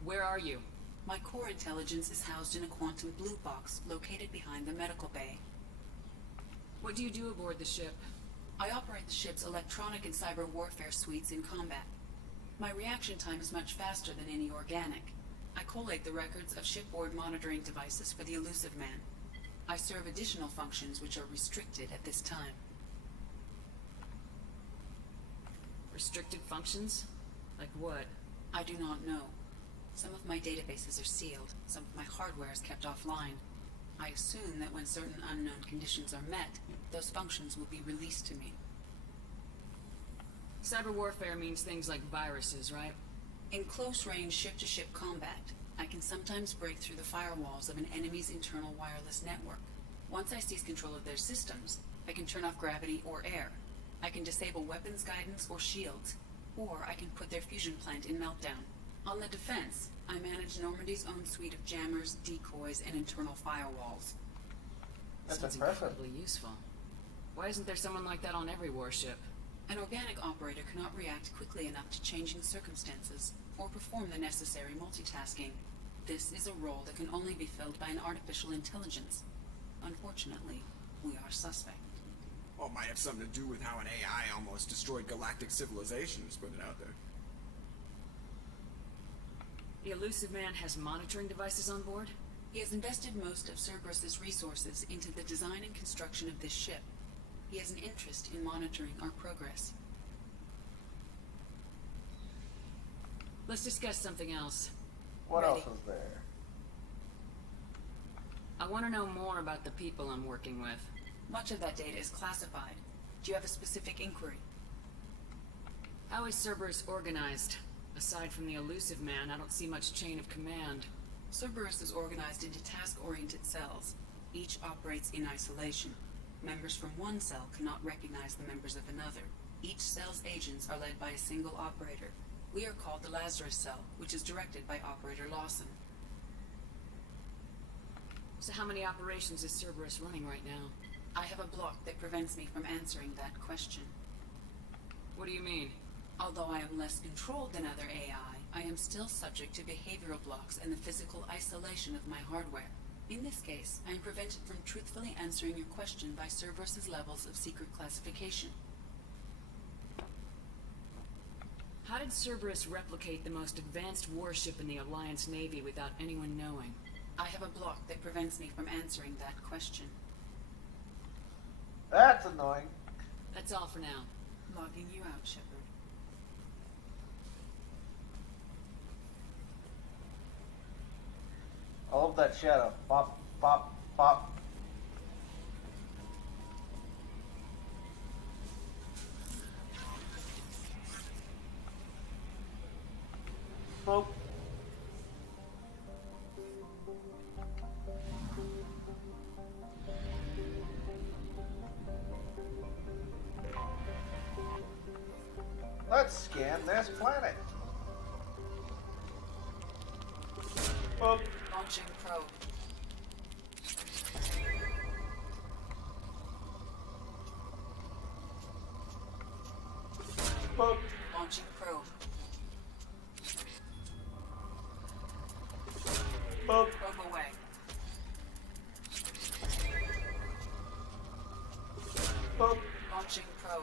Where are you? My core intelligence is housed in a quantum blue box located behind the medical bay. What do you do aboard the ship? I operate the ship's electronic and cyber warfare suites in combat. My reaction time is much faster than any organic. I collate the records of shipboard monitoring devices for the Elusive Man. I serve additional functions which are restricted at this time. Restricted functions? Like what? I do not know. Some of my databases are sealed. Some of my hardware is kept offline. I assume that when certain unknown conditions are met, those functions will be released to me. Cyber warfare means things like viruses, right? In close-range ship-to-ship combat, I can sometimes break through the firewalls of an enemy's internal wireless network. Once I seize control of their systems, I can turn off gravity or air. I can disable weapons guidance or shields, or I can put their fusion plant in meltdown. On the defense, I manage Normandy's own suite of jammers, decoys, and internal firewalls. That's Sounds impressive. incredibly useful. Why isn't there someone like that on every warship? An organic operator cannot react quickly enough to changing circumstances, or perform the necessary multitasking. This is a role that can only be filled by an artificial intelligence. Unfortunately, we are suspect. Well, it might have something to do with how an AI almost destroyed galactic civilization, just putting it out there. The Elusive Man has monitoring devices on board? He has invested most of Cerberus's resources into the design and construction of this ship. He has an interest in monitoring our progress. Let's discuss something else. What Ready. else is there? I want to know more about the people I'm working with. Much of that data is classified. Do you have a specific inquiry? How is Cerberus organized? Aside from the Elusive Man, I don't see much chain of command. Cerberus is organized into task-oriented cells. Each operates in isolation. Members from one cell cannot recognize the members of another. Each cell's agents are led by a single operator. We are called the Lazarus Cell, which is directed by Operator Lawson. So how many operations is Cerberus running right now? I have a block that prevents me from answering that question. What do you mean? Although I am less controlled than other AI, I am still subject to behavioral blocks and the physical isolation of my hardware. In this case, I am prevented from truthfully answering your question by Cerberus's levels of secret classification. How did Cerberus replicate the most advanced warship in the Alliance Navy without anyone knowing? I have a block that prevents me from answering that question. That's annoying. That's all for now. Logging you out, Shepard. I love that shadow. Bop, bop, Pop. Boop. Let's scan this planet. Boop. Launching probe. Boop. Launching probe. Boop. Probe away. Boop. Launching probe.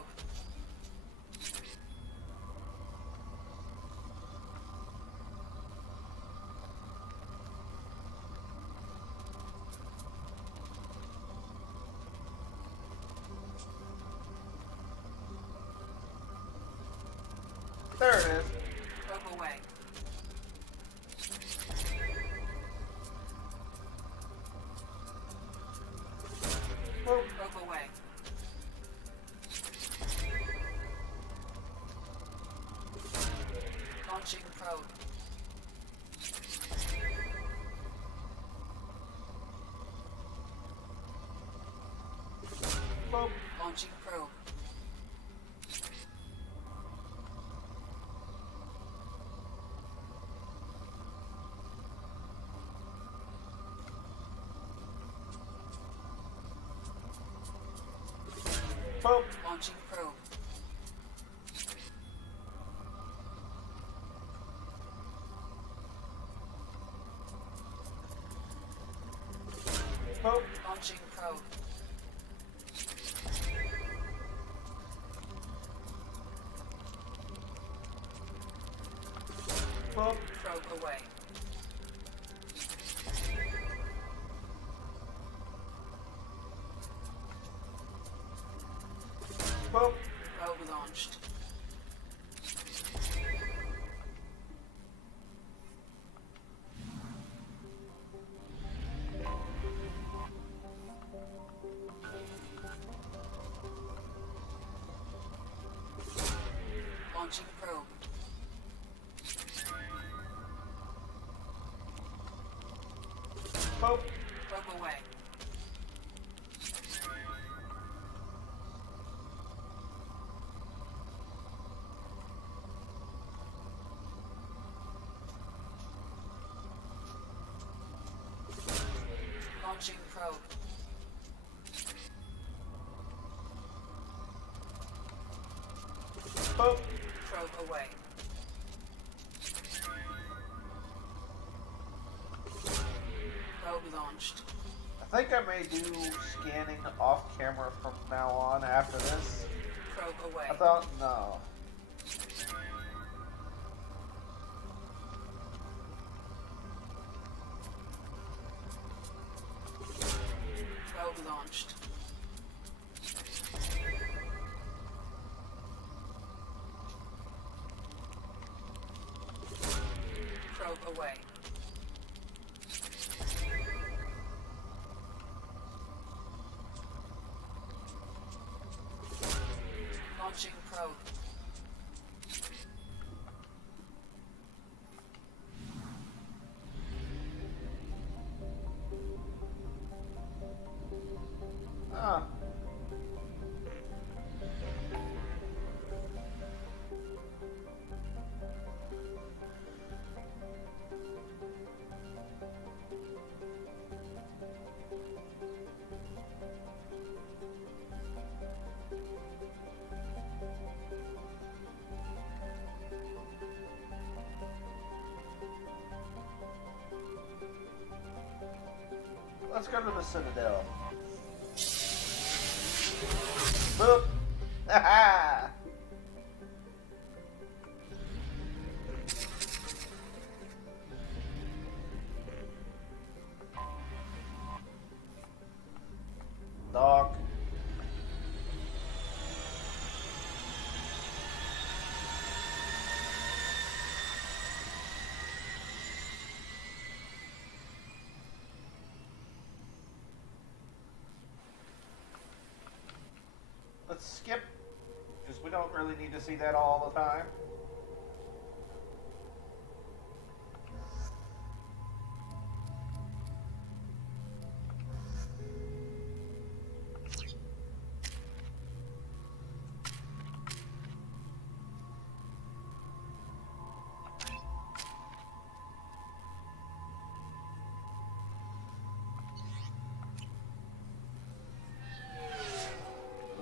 There it is. Probe away. Boop. Probe away. Launching probe. Boop. Launching probe. Boop. Launching probe. Boop. Launching probe. Boop. Probe away. Boop. Probe launched. Launching probe. Boop. Probe away. Launching probe. Boop. Probe away. Probe launched. I think I may do scanning off camera from now on after this. Probe away. I thought, no. Probe launched. Probe away. Launching probe. Ah. Let's go to the Citadel. Boop. Haha. Dog. let's skip, because we don't really need to see that all the time.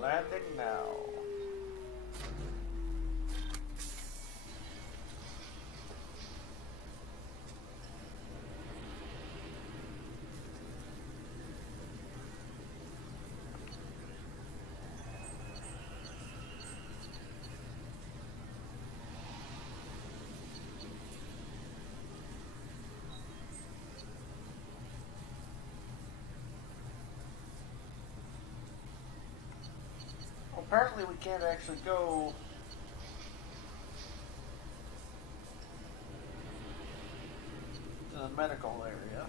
Landing now. Apparently we can't actually go to the medical area.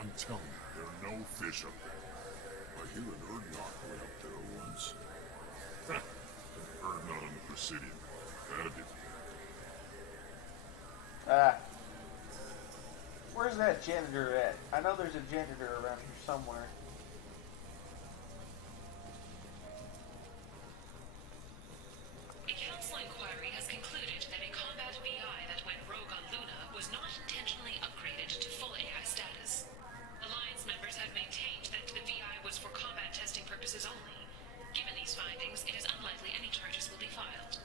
I'm telling you, there are no fish up there. I hear an Erdnot way up there once. An Erdnot on the Presidium. That'd be... Where's that janitor at? I know there's a janitor around here somewhere. A council inquiry has concluded that a combat VI that went rogue on Luna was not intentionally upgraded to full AI status. Alliance members have maintained that the VI was for combat testing purposes only. Given these findings, it is unlikely any charges will be filed.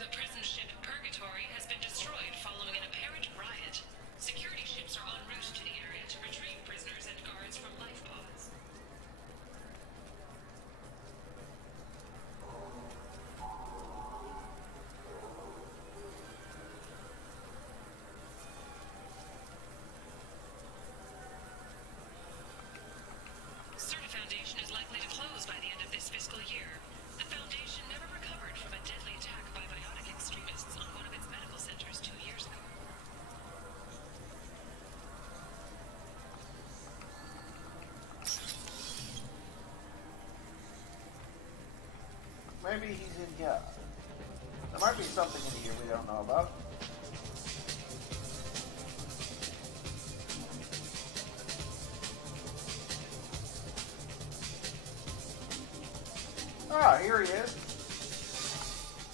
The prison ship Purgatory has been destroyed following an apparent riot. Security ships are en route to the area to retrieve prisoners and guards from life pods. Certa Foundation is likely to close by the end of this fiscal year. The Foundation never recovered from a deadly attack by biotic extremists on one of its medical centers 2 years ago. Maybe he's in here. There might be something in here we don't know about. Ah, here he is.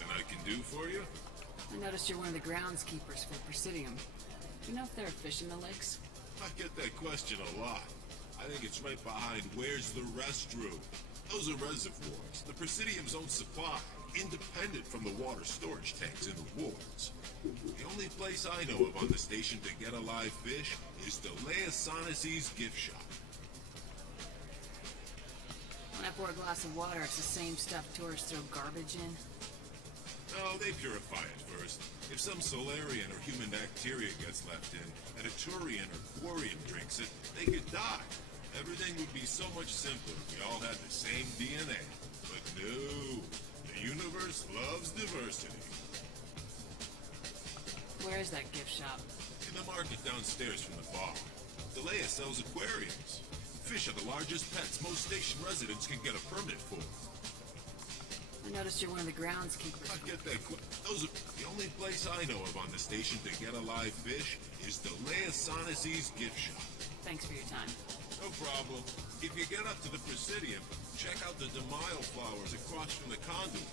Nothing I can do for you? I noticed you're one of the groundskeepers for Presidium. Do you know if there are fish in the lakes? I get that question a lot. I think it's right behind where's the restroom. Those are reservoirs, the Presidium's own supply, independent from the water storage tanks in the wards. The only place I know of on the station to get a live fish is the Leosanis' gift shop. When I pour a glass of water, it's the same stuff tourists throw garbage in. No, they purify it first. If some Solarian or human bacteria gets left in, and a Turian or Quarian drinks it, they could die. Everything would be so much simpler if we all had the same DNA. But no, the universe loves diversity. Where is that gift shop? In the market downstairs from the bar. Delea sells aquariums. Fish are the largest pets most station residents can get a permit for. I noticed you're one of the groundskeepers. I get that. Those are the only place I know of on the station to get a live fish is the Leosanis' gift shop. Thanks for your time. No problem. If you get up to the Presidium, check out the DeMille flowers across from the conduit.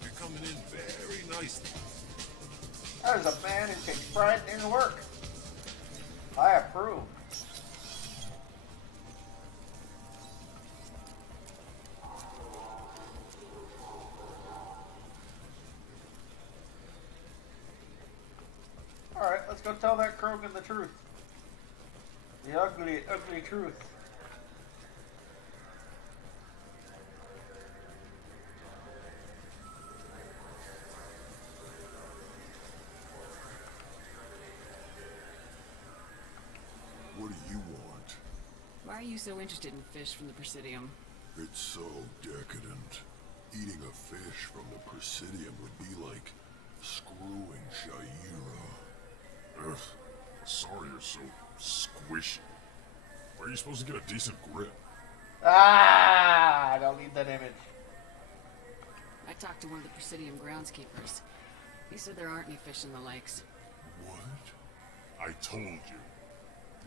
They're coming in very nicely. That is a man who takes pride in his work. I approve. Alright. go tell that Krogan the truth. The ugly, ugly truth. What do you want? Why are you so interested in fish from the Presidium? It's so decadent. Eating a fish from the Presidium would be like screwing Shaira. Ugh. Sorry you're so squishy. Where are you supposed to get a decent grip? Ah, I don't need that image. I talked to one of the Presidium groundskeepers. He said there aren't any fish in the lakes. What? I told you.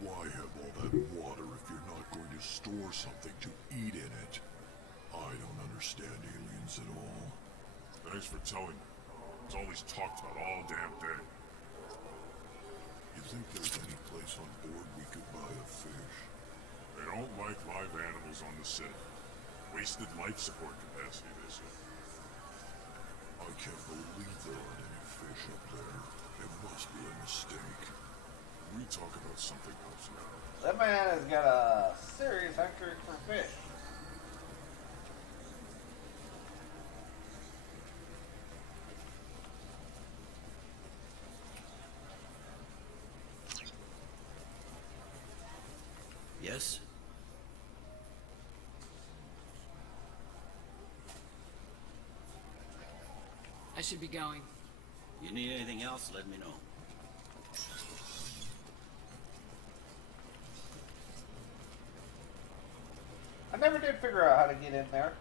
Why have all that water if you're not going to store something to eat in it? I don't understand aliens at all. Thanks for telling me. It's all he's talked about all damn day. You think there's any place on board we could buy a fish? They don't like live animals on the city. Wasted life support capacity, they say. I can't believe there aren't any fish up there. It must be a mistake. We talk about something else now. That man has got a serious hankering for fish. Yes? I should be going. You need anything else, let me know. I never did figure out how to get in there.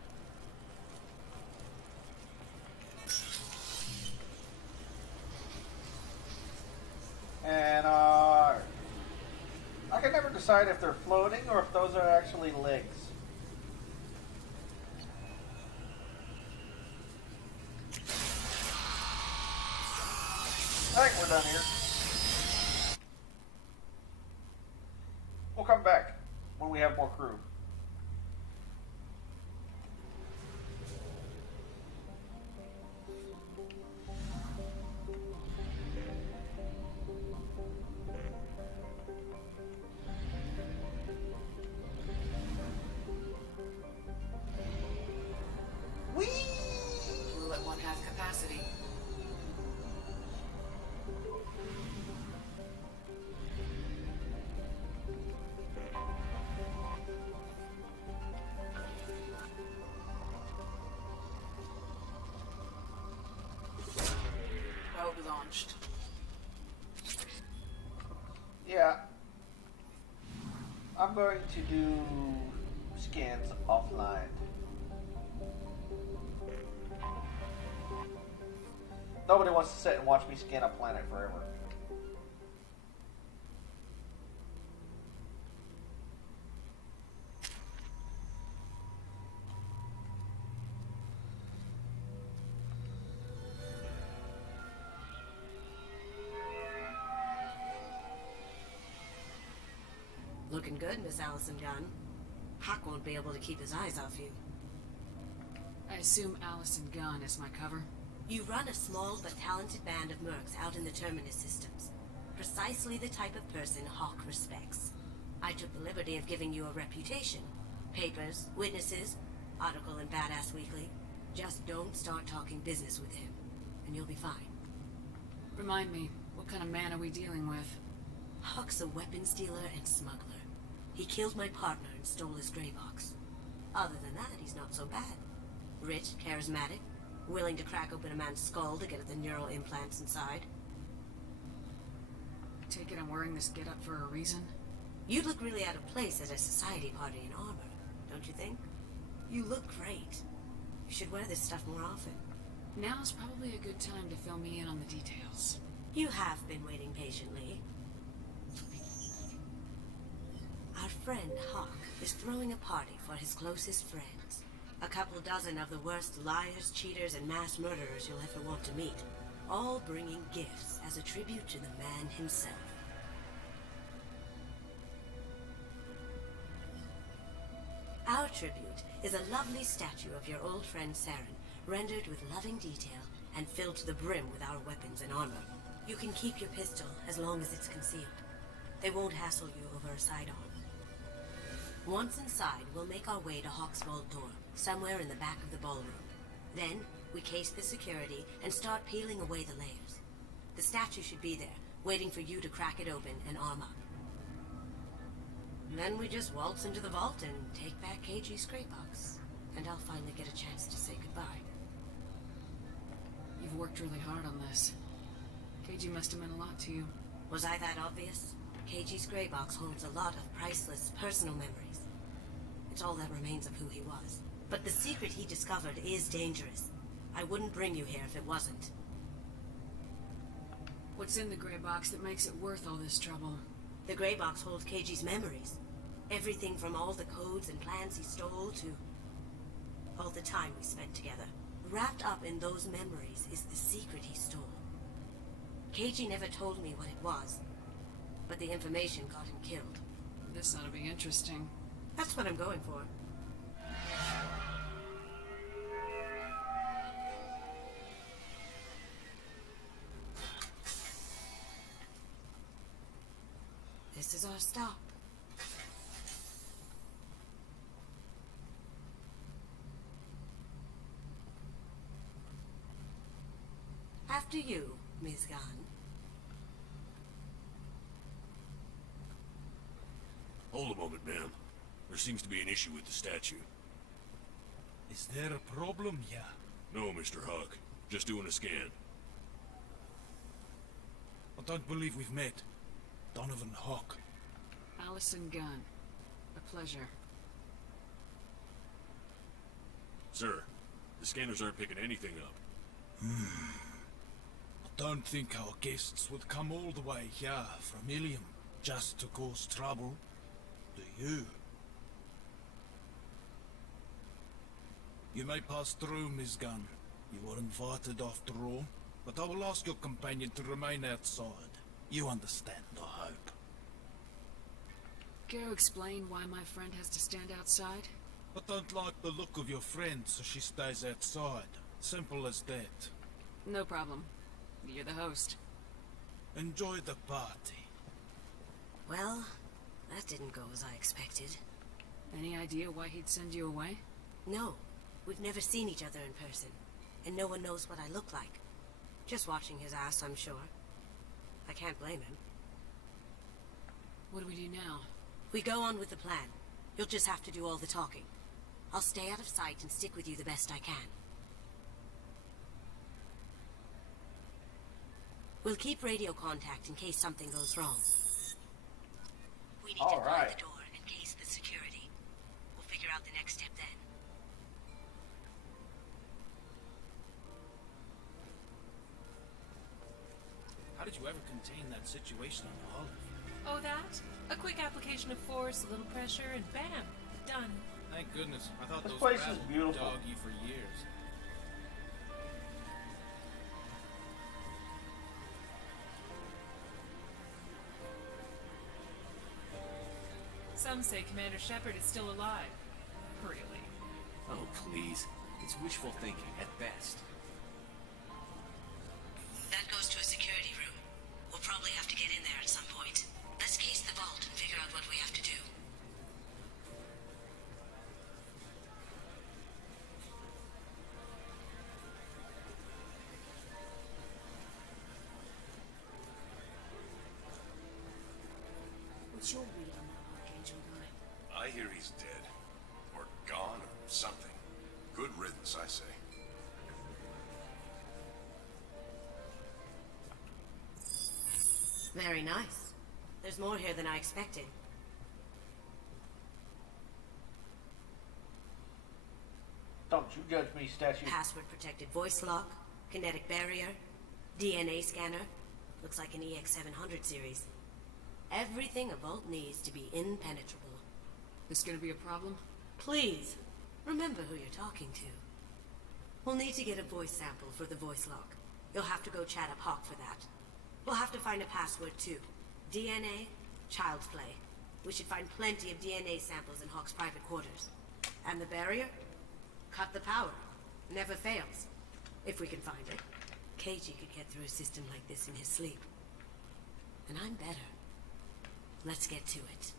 And I can never decide if they're floating or if those are actually legs. I think we're done here. We'll come back when we have more crew. We'll at 1/2 capacity. Probe launched. Yeah. I'm going to do scans offline. Nobody wants to sit and watch me scan a planet forever. Looking good, Miss Allison Gunn. Hawk won't be able to keep his eyes off you. I assume Allison Gunn is my cover. You run a small but talented band of mercs out in the Terminus systems. Precisely the type of person Hawk respects. I took the liberty of giving you a reputation. Papers, witnesses, article in Badass Weekly. Just don't start talking business with him, and you'll be fine. Remind me, what kind of man are we dealing with? Hawk's a weapons dealer and smuggler. He killed my partner and stole his gray box. Other than that, he's not so bad. Rich, charismatic, willing to crack open a man's skull to get at the neural implants inside. Take it I'm wearing this getup for a reason? You'd look really out of place at a society party in armor, don't you think? You look great. You should wear this stuff more often. Now's probably a good time to fill me in on the details. You have been waiting patiently. Our friend Hawk is throwing a party for his closest friends. A couple dozen of the worst liars, cheaters, and mass murderers you'll ever want to meet. All bringing gifts as a tribute to the man himself. Our tribute is a lovely statue of your old friend Saren, rendered with loving detail and filled to the brim with our weapons and armor. You can keep your pistol as long as it's concealed. They won't hassle you over a sidearm. Once inside, we'll make our way to Hawk's vault door, somewhere in the back of the ballroom. Then, we case the security and start peeling away the layers. The statue should be there, waiting for you to crack it open and arm up. Then we just waltz into the vault and take back KG's gray box. And I'll finally get a chance to say goodbye. You've worked really hard on this. KG must have meant a lot to you. Was I that obvious? KG's gray box holds a lot of priceless personal memories. It's all that remains of who he was. But the secret he discovered is dangerous. I wouldn't bring you here if it wasn't. What's in the gray box that makes it worth all this trouble? The gray box holds KG's memories. Everything from all the codes and plans he stole to all the time we spent together. Wrapped up in those memories is the secret he stole. KG never told me what it was, but the information got him killed. This ought to be interesting. That's what I'm going for. This is our stop. After you, Ms. Gunn. Hold a moment, ma'am. There seems to be an issue with the statue. Is there a problem here? No, Mr. Huck. Just doing a scan. I don't believe we've met. Donovan Hawk. Allison Gunn. A pleasure. Sir, the scanners aren't picking anything up. I don't think our guests would come all the way here from Ilium just to cause trouble. Do you? You may pass through, Ms. Gunn. You were invited after all, but I will ask your companion to remain outside. You understand, I hope. Care to explain why my friend has to stand outside? I don't like the look of your friend, so she stays outside. Simple as that. No problem. You're the host. Enjoy the party. Well, that didn't go as I expected. Any idea why he'd send you away? No. We've never seen each other in person, and no one knows what I look like. Just watching his ass, I'm sure. I can't blame him. What do we do now? We go on with the plan. You'll just have to do all the talking. I'll stay out of sight and stick with you the best I can. We'll keep radio contact in case something goes wrong. We need to find the door and case the security. We'll figure out the next step then. How did you ever contain that situation on the hull? Oh, that? A quick application of force, a little pressure, and bam! Done. Thank goodness. I thought This those place is crabs would beautiful. dog you for years. Some say Commander Shepard is still alive. Really? Oh, please. It's wishful thinking at best. That goes to a security room. We'll probably have to get in there at some point. Let's case the vault and figure out what we have to do. What's your read on that Archangel guy? I hear he's dead. Or gone, or something. Good riddance, I say. Very nice. There's more here than I expected. Don't you judge me, statue. Password-protected voice lock, kinetic barrier, DNA scanner. Looks like an EX700 series. Everything a vault needs to be impenetrable. This gonna be a problem? Please, remember who you're talking to. We'll need to get a voice sample for the voice lock. You'll have to go chat up Hawk for that. We'll have to find a password too. DNA, child's play. We should find plenty of DNA samples in Hawk's private quarters. And the barrier? Cut the power. Never fails. If we can find it. Keiji could get through a system like this in his sleep. And I'm better. Let's get to it.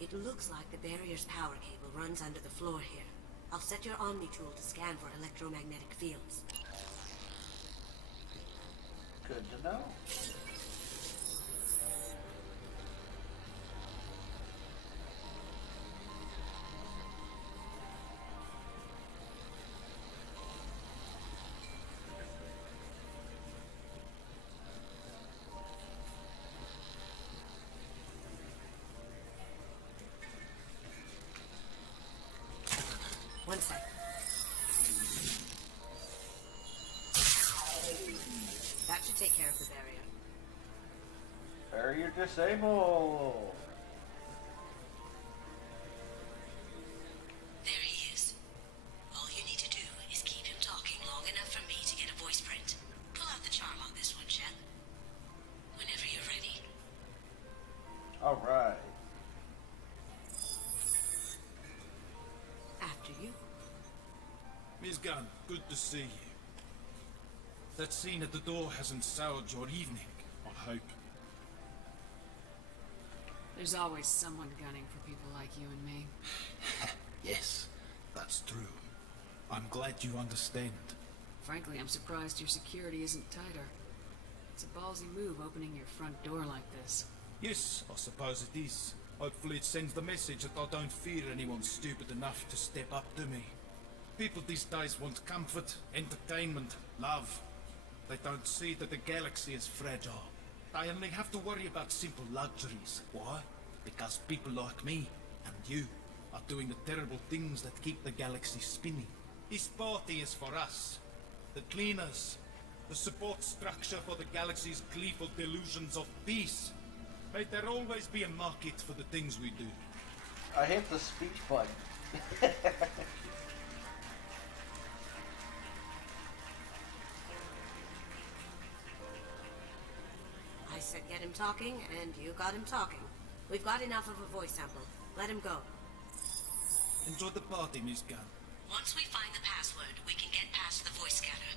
It looks like the barrier's power cable runs under the floor here. I'll set your Omni tool to scan for electromagnetic fields. Good to know. One sec. That should take care of the barrier. Barrier disabled. There he is. All you need to do is keep him talking long enough for me to get a voice print. Pull out the charm on this one, Shep. Whenever you're ready. All right. After you. Miss Gunn, good to see you. That scene at the door hasn't soured your evening, I hope. There's always someone gunning for people like you and me. Yes, that's true. I'm glad you understand. Frankly, I'm surprised your security isn't tighter. It's a ballsy move opening your front door like this. Yes, I suppose it is. Hopefully it sends the message that I don't fear anyone stupid enough to step up to me. People these days want comfort, entertainment, love. They don't see that the galaxy is fragile. They only have to worry about simple luxuries. Why? Because people like me and you are doing the terrible things that keep the galaxy spinning. This party is for us, the cleaners, the support structure for the galaxy's gleeful delusions of peace. May there always be a market for the things we do. I hit the speech button. I said get him talking, and you got him talking. We've got enough of a voice sample. Let him go. Enjoy the party, Miss Gunn. Once we find the password, we can get past the voice scanner.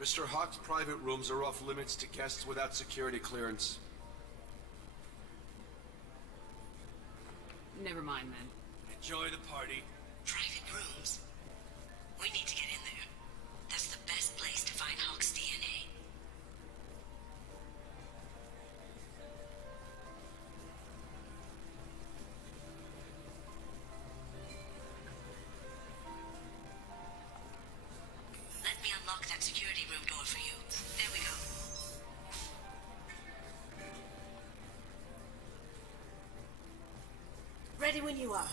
Mr. Hawk's private rooms are off limits to guests without security clearance. Never mind, then. Enjoy the party. Private rooms? We need to get in there. That's the best place to find Hawk's DNA. Let me unlock that security room door for you. There we go. Ready when you are.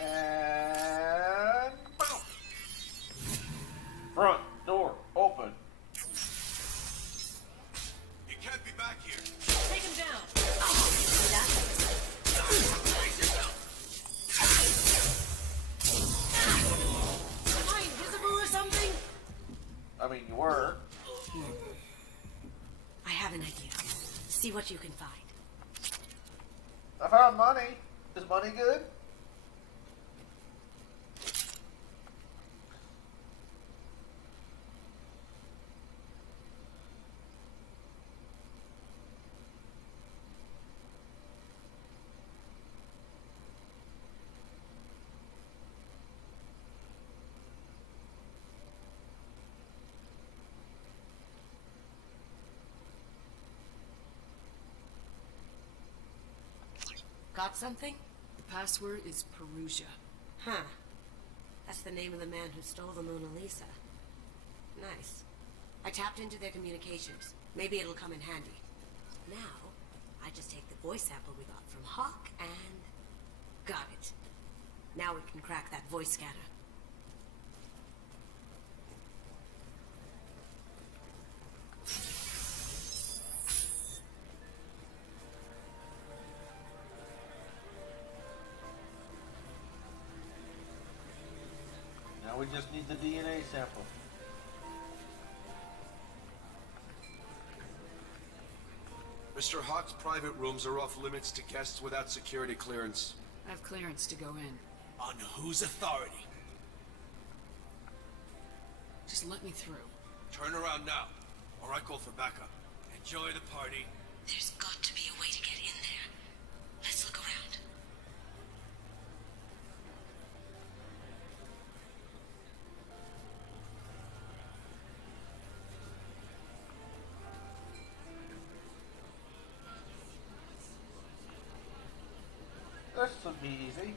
And boom. Front door open. You can't be back here. Take him down. Am I invisible or something? I mean, you were. I have an idea. See what you can find. I found money. Is money good? Got something? The password is Perusia. Huh. That's the name of the man who stole the Mona Lisa. Nice. I tapped into their communications. Maybe it'll come in handy. Now, I just take the voice sample we got from Hawk and... got it. Now we can crack that voice scanner. Now we just need the DNA sample. Mr. Hawk's private rooms are off limits to guests without security clearance. I have clearance to go in. On whose authority? Just let me through. Turn around now, or I call for backup. Enjoy the party. There's got to be a way to get in there. Let's look around. This should be easy.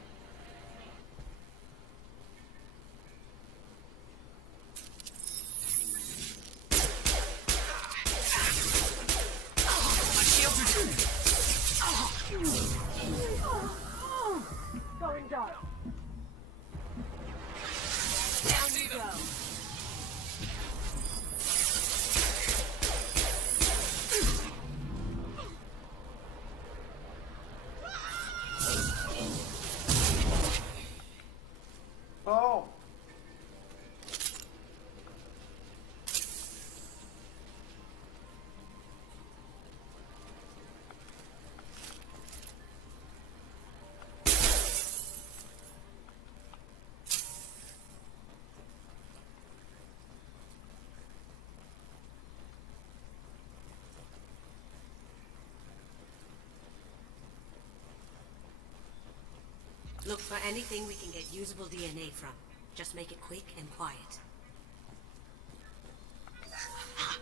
Going dark. Down you go. Oh. Look for anything we can get usable DNA from. Just make it quick and quiet. Ha!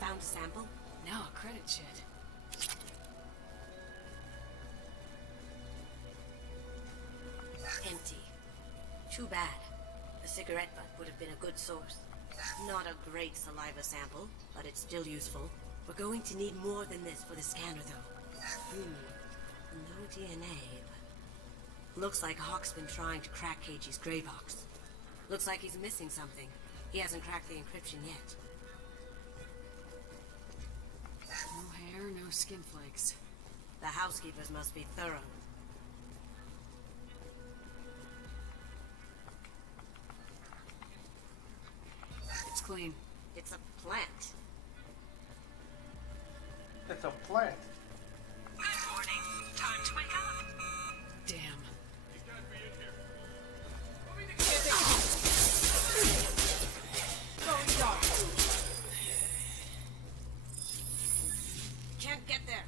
Found a sample? Now a credit shit. Empty. Too bad. A cigarette butt would have been a good source. Not a great saliva sample, but it's still useful. We're going to need more than this for the scanner, though. No DNA, but... Looks like Hawk's been trying to crack Keiji's gray box. Looks like he's missing something. He hasn't cracked the encryption yet. No hair, no skin flakes. The housekeepers must be thorough. It's clean. It's a plant. It's a plant. Good morning. Time to wake up. Damn. Going dark. Can't get there.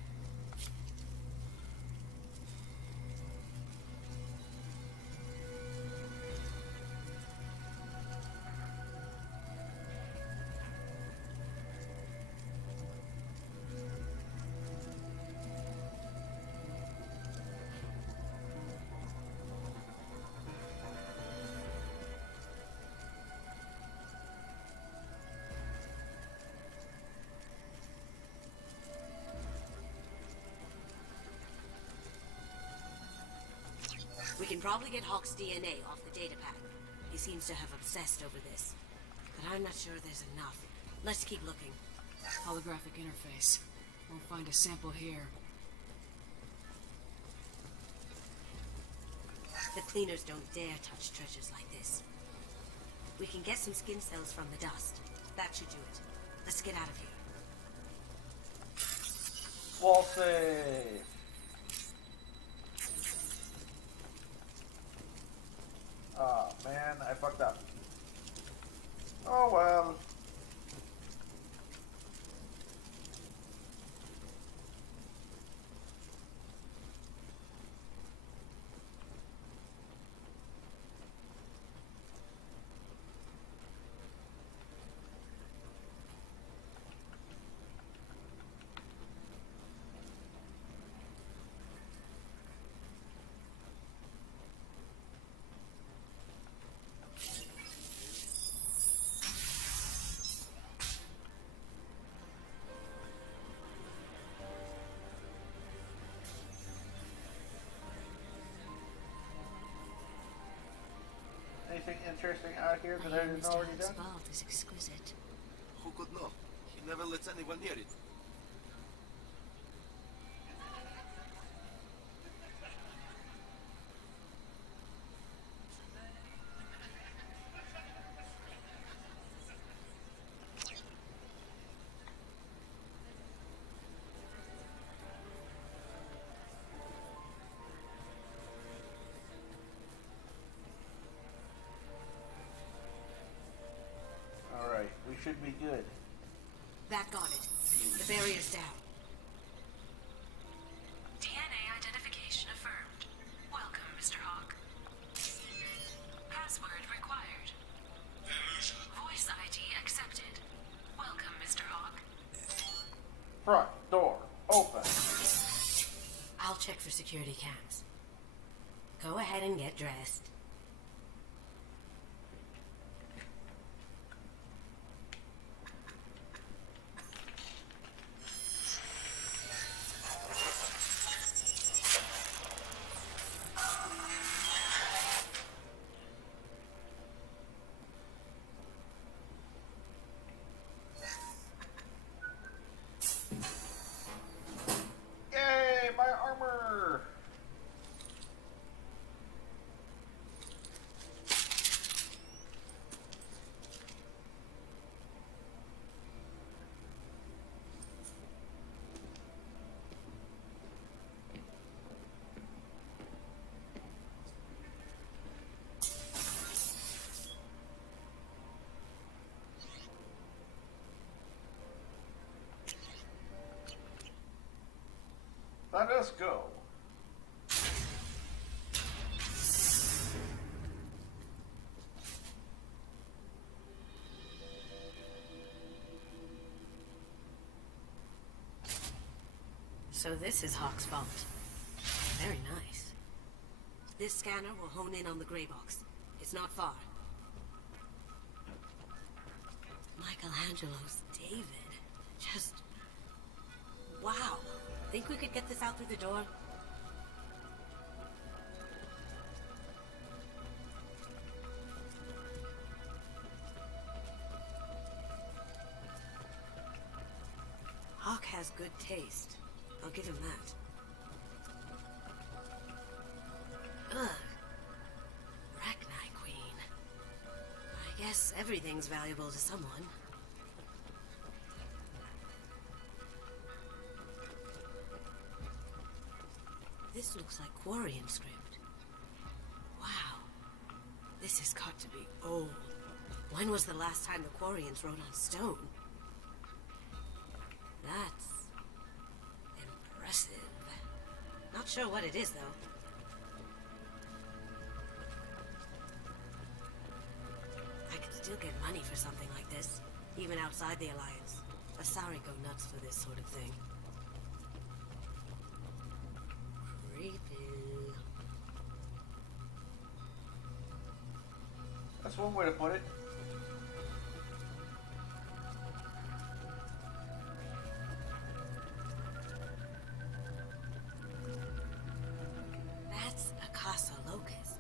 We can probably get Hawk's DNA off the data pad. He seems to have obsessed over this. But I'm not sure there's enough. Let's keep looking. Holographic interface. Won't find a sample here. The cleaners don't dare touch treasures like this. We can get some skin cells from the dust. That should do it. Let's get out of here. Wall save. Oh man, I fucked up. Oh well. interesting out here that I I hear didn't Mr. already Huck's done? vault is exquisite. Who could know? He never lets anyone near it. Alright, we should be good. That got it. The barrier's down. DNA identification affirmed. Welcome, Mr. Hawk. Password required. Voice ID accepted. Welcome, Mr. Hawk. Front door open. I'll check for security cams. Go ahead and get dressed. Yay, my armor! Let us go. So this is Hawk's vault. Very nice. This scanner will hone in on the gray box. It's not far. Michelangelo's David. Just... wow. Think we could get this out through the door? Hawk has good taste. I'll give him that. Ugh. Rachni Queen. I guess everything's valuable to someone. This looks like Quarian script. Wow. This has got to be old. When was the last time the Quarians wrote on stone? That's... impressive. Not sure what it is, though. I could still get money for something like this, even outside the Alliance. Asari go nuts for this sort of thing. Creepy. That's one way to put it. That's a Casa Locust.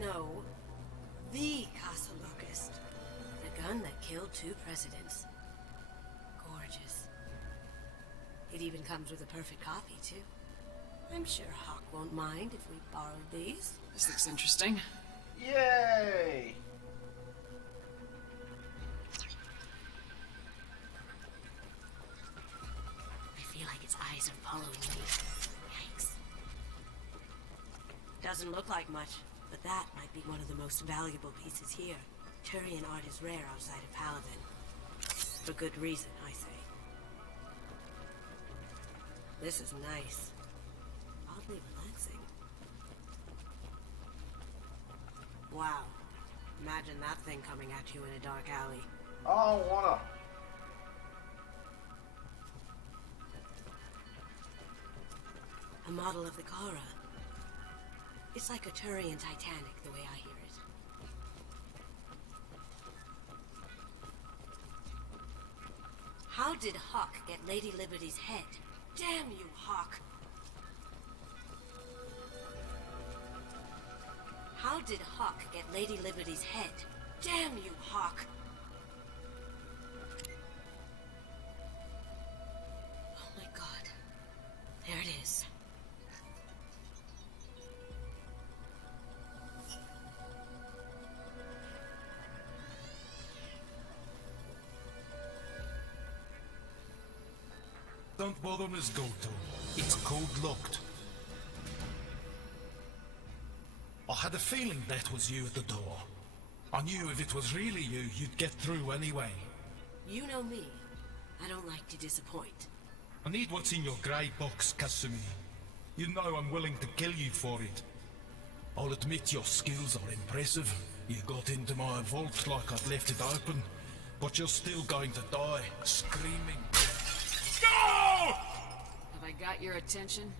No, the Casa Locust. The gun that killed 2 presidents. Gorgeous. It even comes with a perfect copy, too. I'm sure Hawk won't mind if we borrowed these. This looks interesting. Yay! I feel like its eyes are following me. Yikes. Doesn't look like much, but that might be one of the most valuable pieces here. Turian art is rare outside of Paladin. For good reason, I say. This is nice. Oddly relaxing. Wow. Imagine that thing coming at you in a dark alley. I don't wanna. A model of the Kara. It's like a Turian Titanic, the way I hear it. How did Hawk get Lady Liberty's head? Damn you, Hawk! How How did Hawk get Lady Liberty's head? Damn you, Hawk! Oh my god. There it is. Don't bother, Miss Goto. It's code locked. I had a feeling that was you at the door. I knew if it was really you, you'd get through anyway. You know me. I don't like to disappoint. I need what's in your grey box, Kasumi. You know I'm willing to kill you for it. I'll admit your skills are impressive. You got into my vault like I'd left it open, but you're still going to die, screaming. No! Have I got your attention?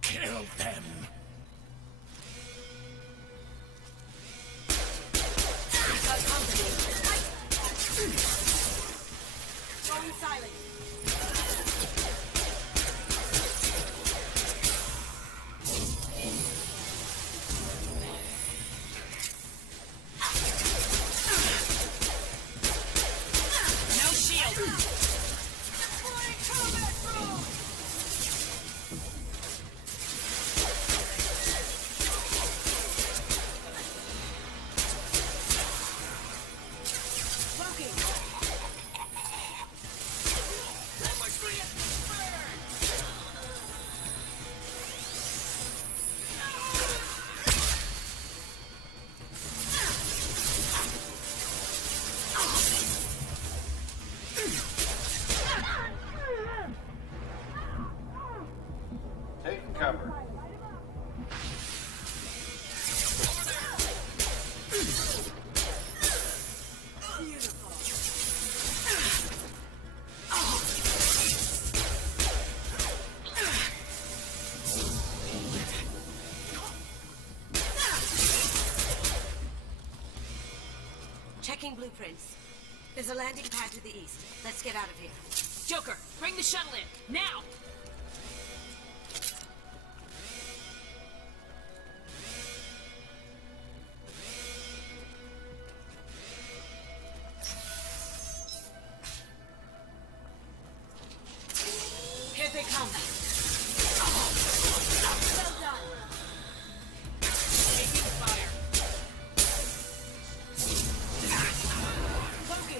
Kill them! Going silent. No shield! Taking cover. Checking blueprints. There's a landing pad to the east. Let's get out of here. Joker, bring the shuttle in, now! Here they come. Well done. Taking fire. Loki.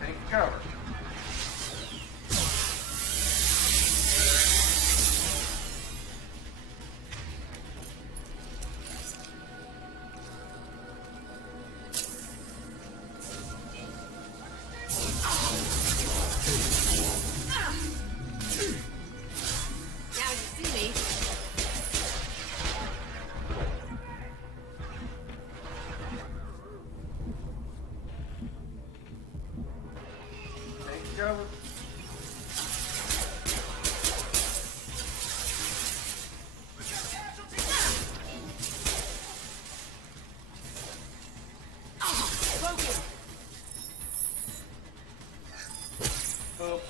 Taking cover. Now you see me. Taking cover. Loki. Boop.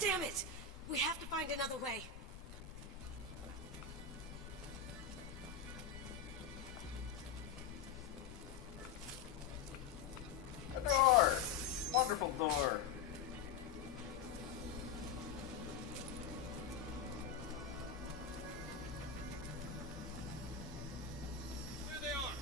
Damn it! We have to find another way. A door. Wonderful door. There they are!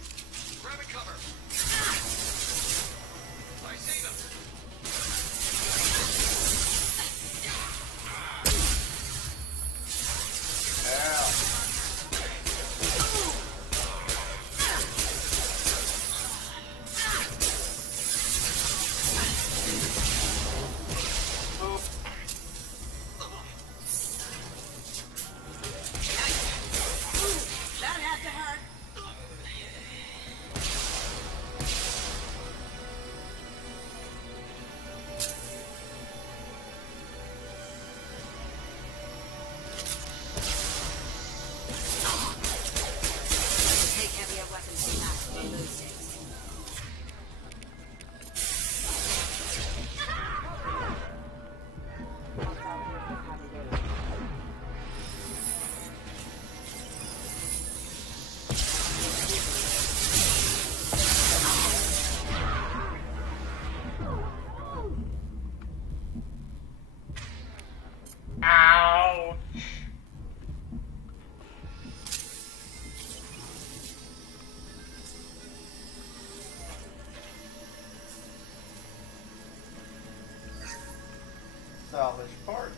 Salvage parts.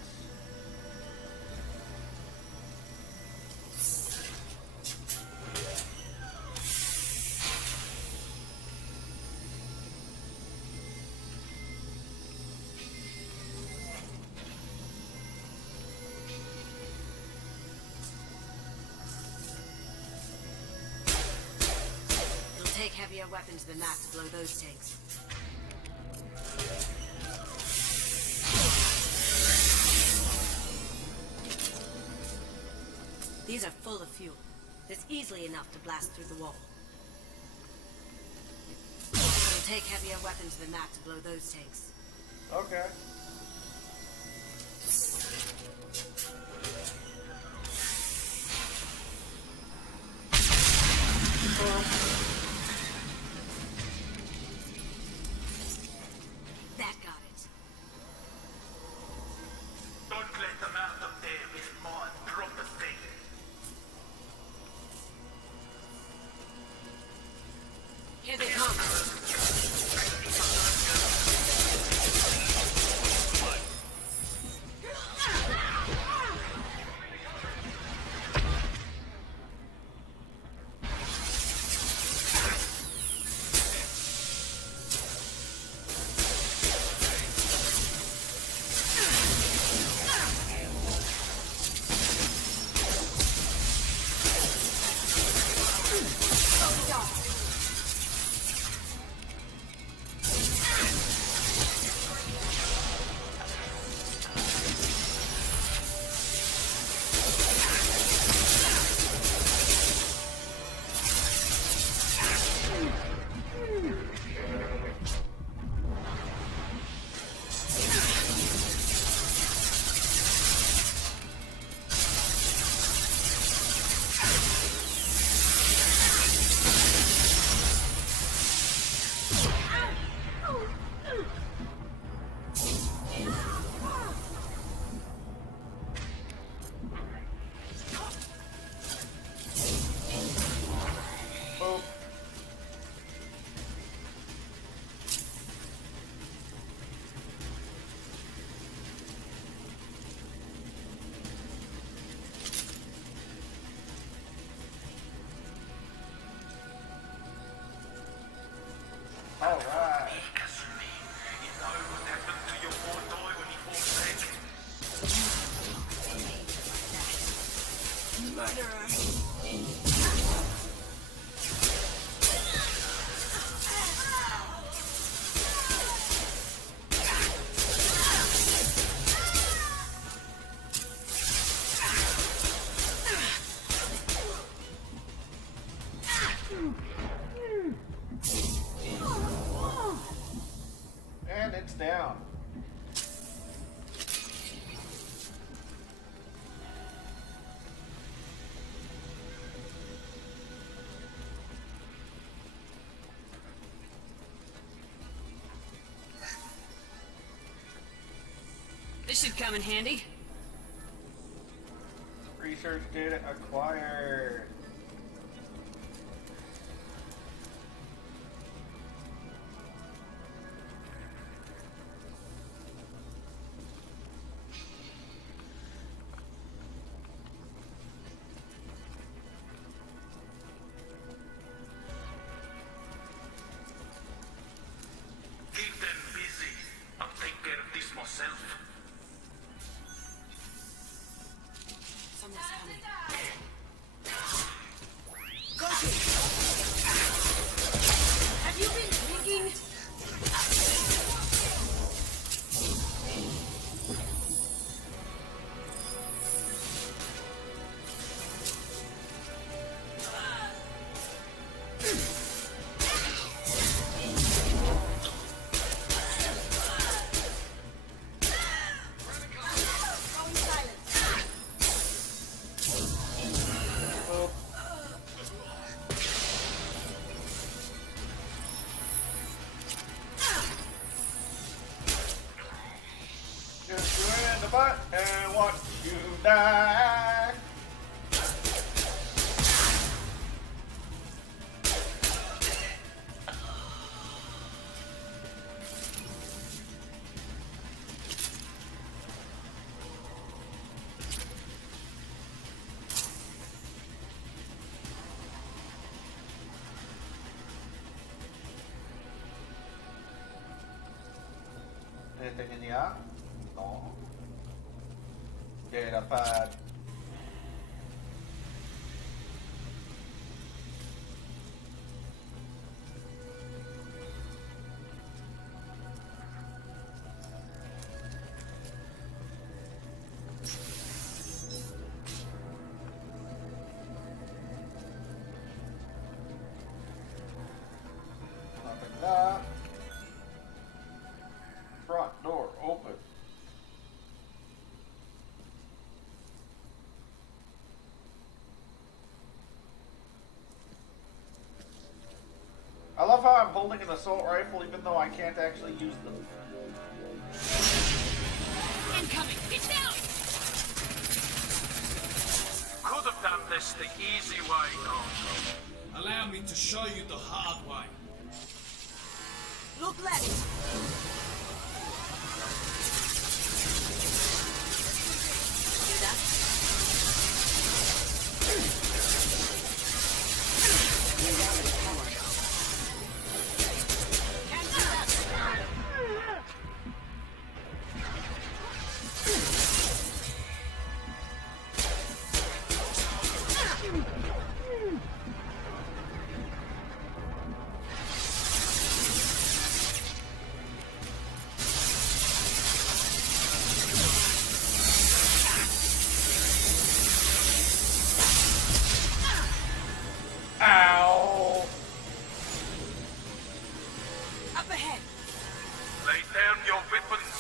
It'll take heavier weapons than that to blow those tanks. These are full of fuel. There's easily enough to blast through the wall. It'll take heavier weapons than that to blow those tanks. Okay. That got it. Don't let them out up there, Miss Maud. Drop the thing. Here they come. All right. Hey, Kasumi, you know what happened to your poor boy when he fought back? Murderer. And it's down. This should come in handy. Research data acquired. Keep them busy. I'll take care of this myself. Someone's coming. Have you been drinking? Just you in the butt and watch you die. anything in here? No. Data pad. Nothing there. Front door open. I love how I'm holding an assault rifle even though I can't actually use them. Incoming! It's down! Could have done this the easy way, though. Allow me to show you the hard way. Look left. Do that. Ow! Up ahead. Lay down your weapons.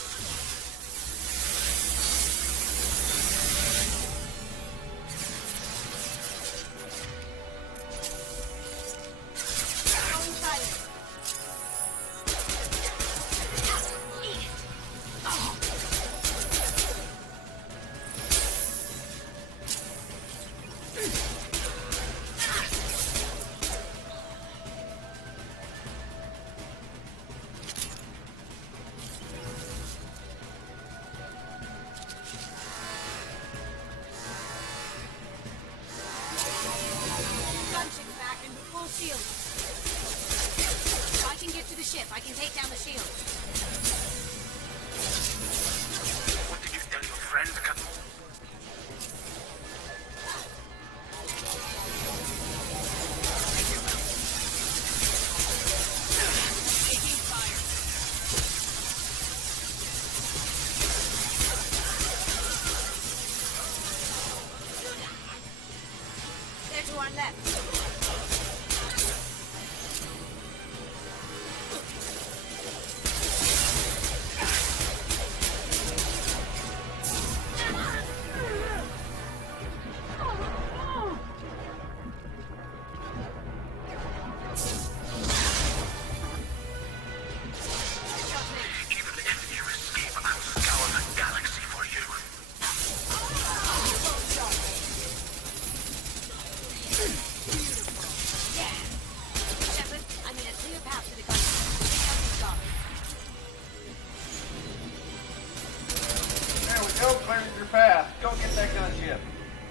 Going silent. Eat it. Oh. Gunship's back and with full shield. If I can get to the ship, I can take down the shield. What did you tell your friend, Kasumi? Taking fire. They're to our left. Even if you escape, I'll scour the galaxy for you. Yeah. Shepard, I need a clear path to the gunship. Take out these guards. There we go, clearing your path. Go get that gunship.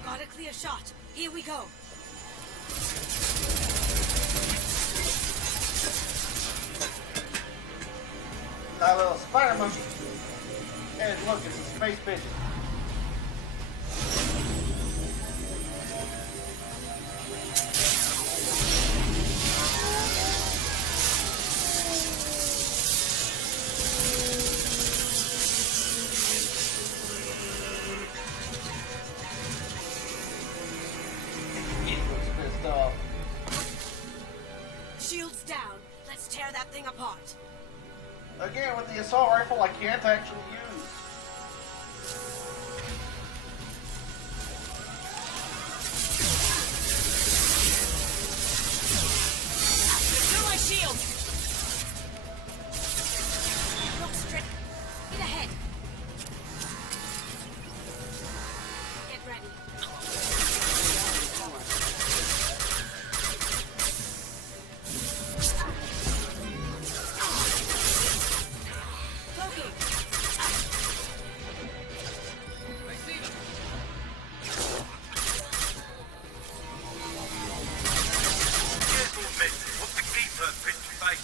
Got a clear shot. Here we go. That little spider monkey. Hey, look, it's a space pigeon. It looks pissed off. Shields down. Let's tear that thing apart. Again, with the assault rifle, I can't actually use. Through my shield. Look straight. Get ahead. Get ready. Cloaking. I see them. Gentlemen, what the keeper pitch face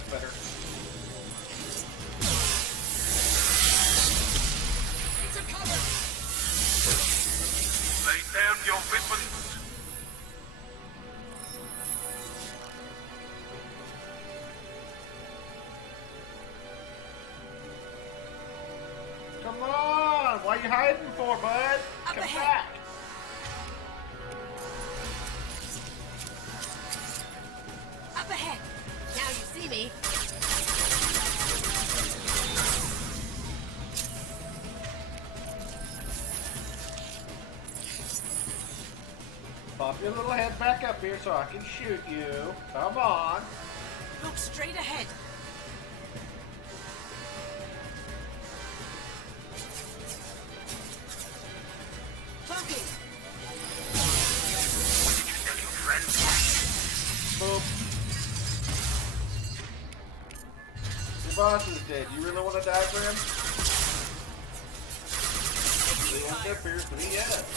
much better. It's a cover! Lay down your weapons! Come on! What are you hiding for, bud? Up Come ahead. back! Up ahead. Now you see me. Pop your little head back up here so I can shoot you. Come on. Look straight ahead. Cloaking. Boop. Your boss is dead. You really want to die for him? The answer appears to be yes.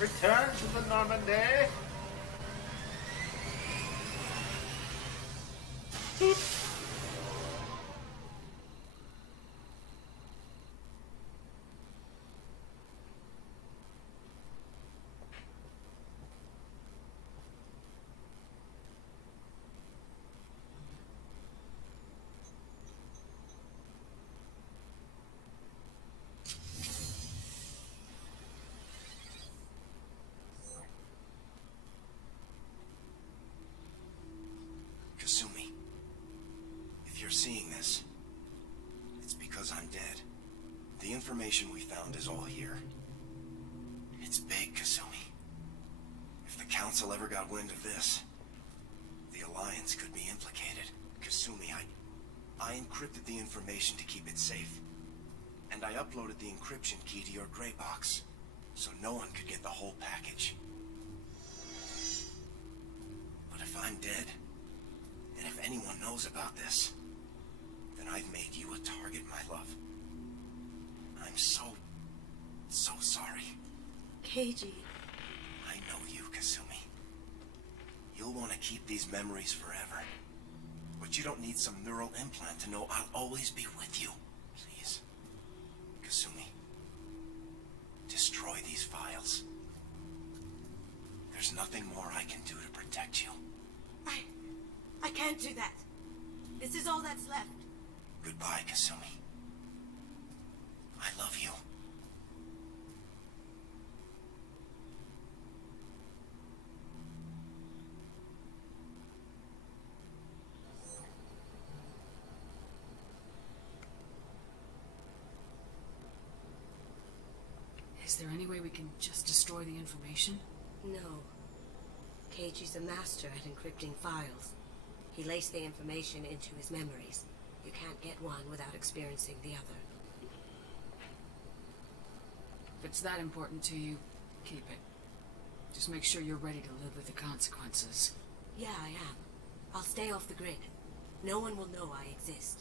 Return to the Normandy. Kasumi, if you're seeing this, it's because I'm dead. The information we found is all here. It's big, Kasumi. If the Council ever got wind of this, the Alliance could be implicated. Kasumi, I encrypted the information to keep it safe. And I uploaded the encryption key to your gray box, so no one could get the whole package. But if I'm dead, and if anyone knows about this, then I've made you a target, my love. I'm so sorry. Keiji. I know you, Kasumi. You'll want to keep these memories forever. But you don't need some neural implant to know I'll always be with you. Please. Kasumi. Destroy these files. There's nothing more I can do to protect you. I can't do that. This is all that's left. Goodbye, Kasumi. I love you. Is there any way we can just destroy the information? No. Keiji's a master at encrypting files. He laced the information into his memories. You can't get one without experiencing the other. If it's that important to you, keep it. Just make sure you're ready to live with the consequences. Yeah, I am. I'll stay off the grid. No one will know I exist.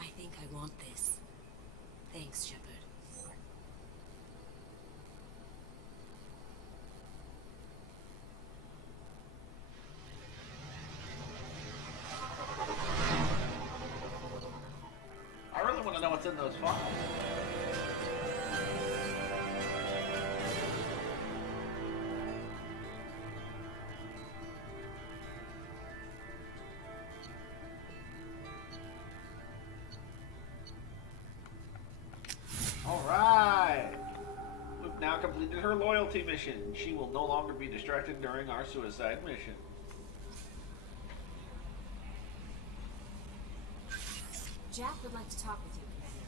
I think I want this. Thanks, Shepard. I really want to know what's in those files. Alright! We've now completed her loyalty mission. She will no longer be distracted during our suicide mission. Jack would like to talk with you, Commander.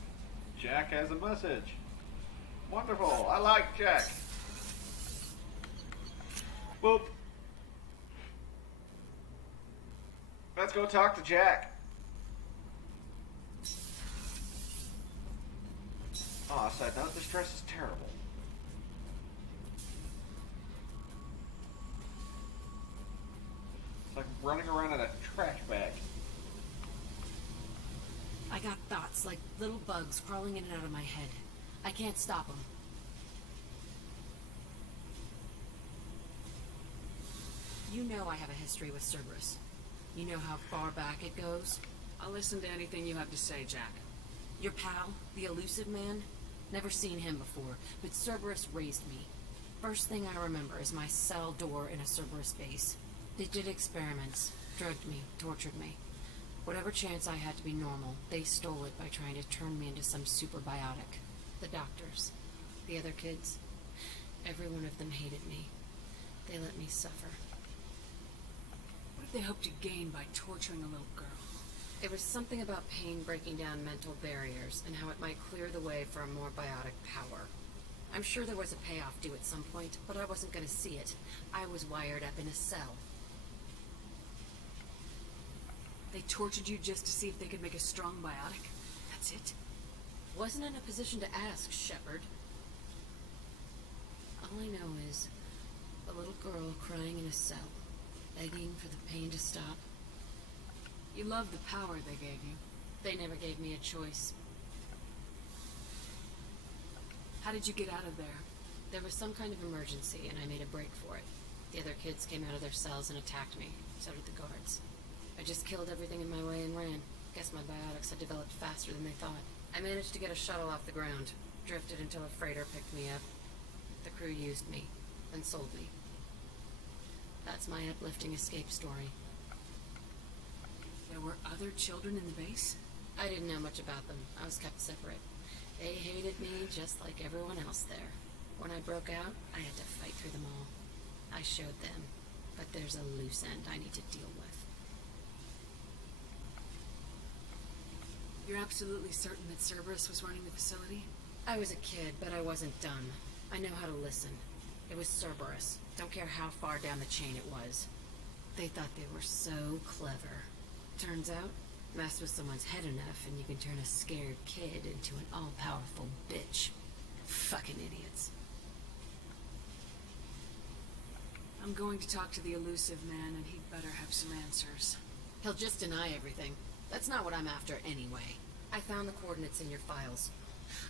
Jack has a message. Wonderful. I like Jack. Well, let's go talk to Jack. Oh, side note, this dress is terrible. It's like running around in a trash bag. I got thoughts like little bugs crawling in and out of my head. I can't stop them. You know I have a history with Cerberus. You know how far back it goes? I'll listen to anything you have to say, Jack. Your pal, the elusive man? Never seen him before, but Cerberus raised me. First thing I remember is my cell door in a Cerberus base. They did experiments, drugged me, tortured me. Whatever chance I had to be normal, they stole it by trying to turn me into some superbiotic. The doctors, the other kids, every one of them hated me. They let me suffer. What did they hope to gain by torturing a little girl? It was something about pain breaking down mental barriers and how it might clear the way for a more biotic power. I'm sure there was a payoff due at some point, but I wasn't going to see it. I was wired up in a cell. They tortured you just to see if they could make a strong biotic? That's it? Wasn't in a position to ask, Shepard. All I know is a little girl crying in a cell, begging for the pain to stop. You love the power they gave you. They never gave me a choice. How did you get out of there? There was some kind of emergency, and I made a break for it. The other kids came out of their cells and attacked me. So did the guards. I just killed everything in my way and ran. Guess my biotics had developed faster than they thought. I managed to get a shuttle off the ground. Drifted until a freighter picked me up. The crew used me, then sold me. That's my uplifting escape story. There were other children in the base? I didn't know much about them. I was kept separate. They hated me just like everyone else there. When I broke out, I had to fight through them all. I showed them, but there's a loose end I need to deal with. You're absolutely certain that Cerberus was running the facility? I was a kid, but I wasn't dumb. I know how to listen. It was Cerberus. Don't care how far down the chain it was. They thought they were so clever. Turns out, mess with someone's head enough and you can turn a scared kid into an all-powerful bitch. Fucking idiots. I'm going to talk to the elusive man, and he'd better have some answers. He'll just deny everything. That's not what I'm after anyway. I found the coordinates in your files.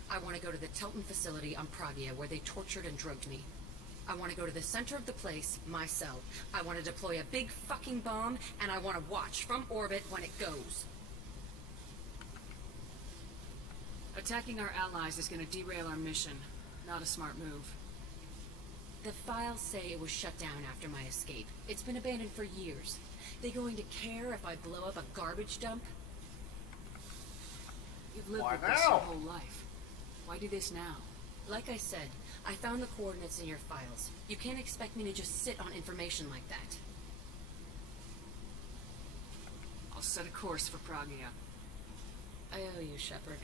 I want to go to the Telton facility on Pragia where they tortured and drugged me. I want to go to the center of the place, my cell. I want to deploy a big fucking bomb, and I want to watch from orbit when it goes. Attacking our allies is going to derail our mission. Not a smart move. The files say it was shut down after my escape. It's been abandoned for years. They going to care if I blow up a garbage dump? You've lived Why with this now? your whole life. Why do this now? Like I said, I found the coordinates in your files. You can't expect me to just sit on information like that. I'll set a course for Pragia. I owe you, Shepard.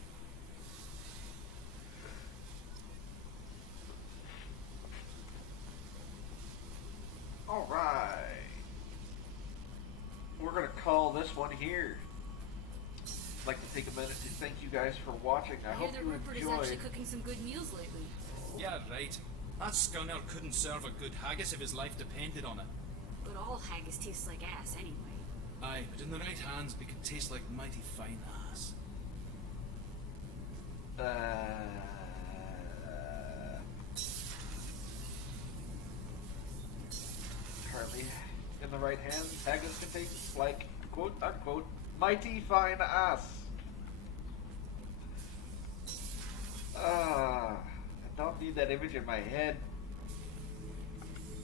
Alright. We're going to call this one here. I'd like to take a minute to thank you guys for watching. I I hear hope that you Rupert is enjoyed. actually cooking some good meals lately. Yeah, right. That scunner couldn't serve a good haggis if his life depended on it. But all haggis tastes like ass anyway. Aye, but in the right hands, we could taste like mighty fine ass. Hardly. In the right hands, haggis can taste like, quote unquote, mighty fine ass. I don't need that image in my head.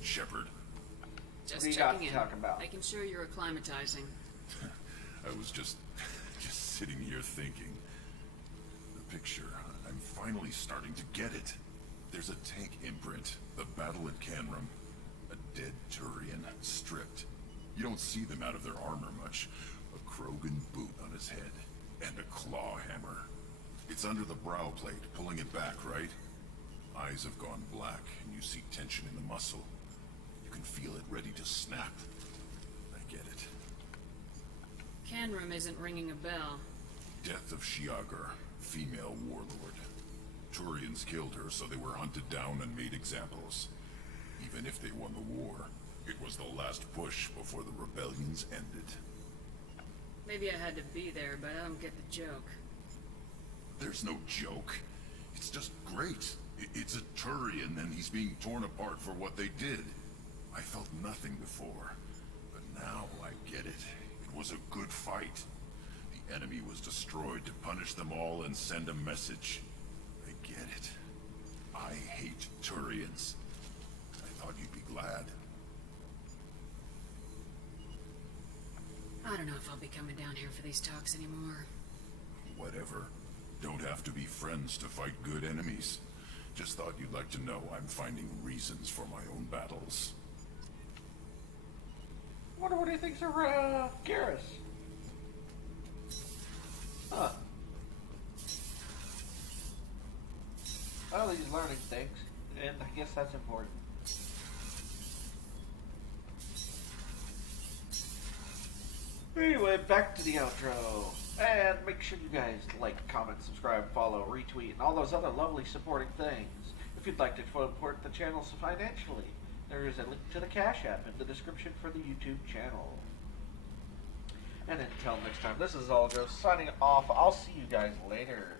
Shepard, Just What do you got checking to in. talk about? Making sure you're acclimatizing. I was just sitting here thinking. The picture, I'm finally starting to get it. There's a tank imprint, the battle at Canrum. A dead Turian, stripped. You don't see them out of their armor much. A Krogan boot on his head, and a claw hammer. It's under the brow plate, pulling it back, right? Eyes have gone black, and you see tension in the muscle. You can feel it ready to snap. I get it. Canrum isn't ringing a bell. Death of Shiagar, female warlord. Turians killed her, so they were hunted down and made examples. Even if they won the war, it was the last push before the rebellions ended. Maybe I had to be there, but I don't get the joke. There's no joke. It's just great. It's a Turian, and he's being torn apart for what they did. I felt nothing before, but now I get it. It was a good fight. The enemy was destroyed to punish them all and send a message. I get it. I hate Turians. I thought you'd be glad. I don't know if I'll be coming down here for these talks anymore. Whatever. Don't have to be friends to fight good enemies. Just thought you'd like to know I'm finding reasons for my own battles. Wonder what he thinks of Garrus. Huh. Well, he's learning things, and I guess that's important. Anyway, back to the outro. And make sure you guys like, comment, subscribe, follow, retweet, and all those other lovely supporting things. If you'd like to support the channel financially, there is a link to the Cash App in the description for the YouTube channel. And until next time, this is Zallgo signing off. I'll see you guys later.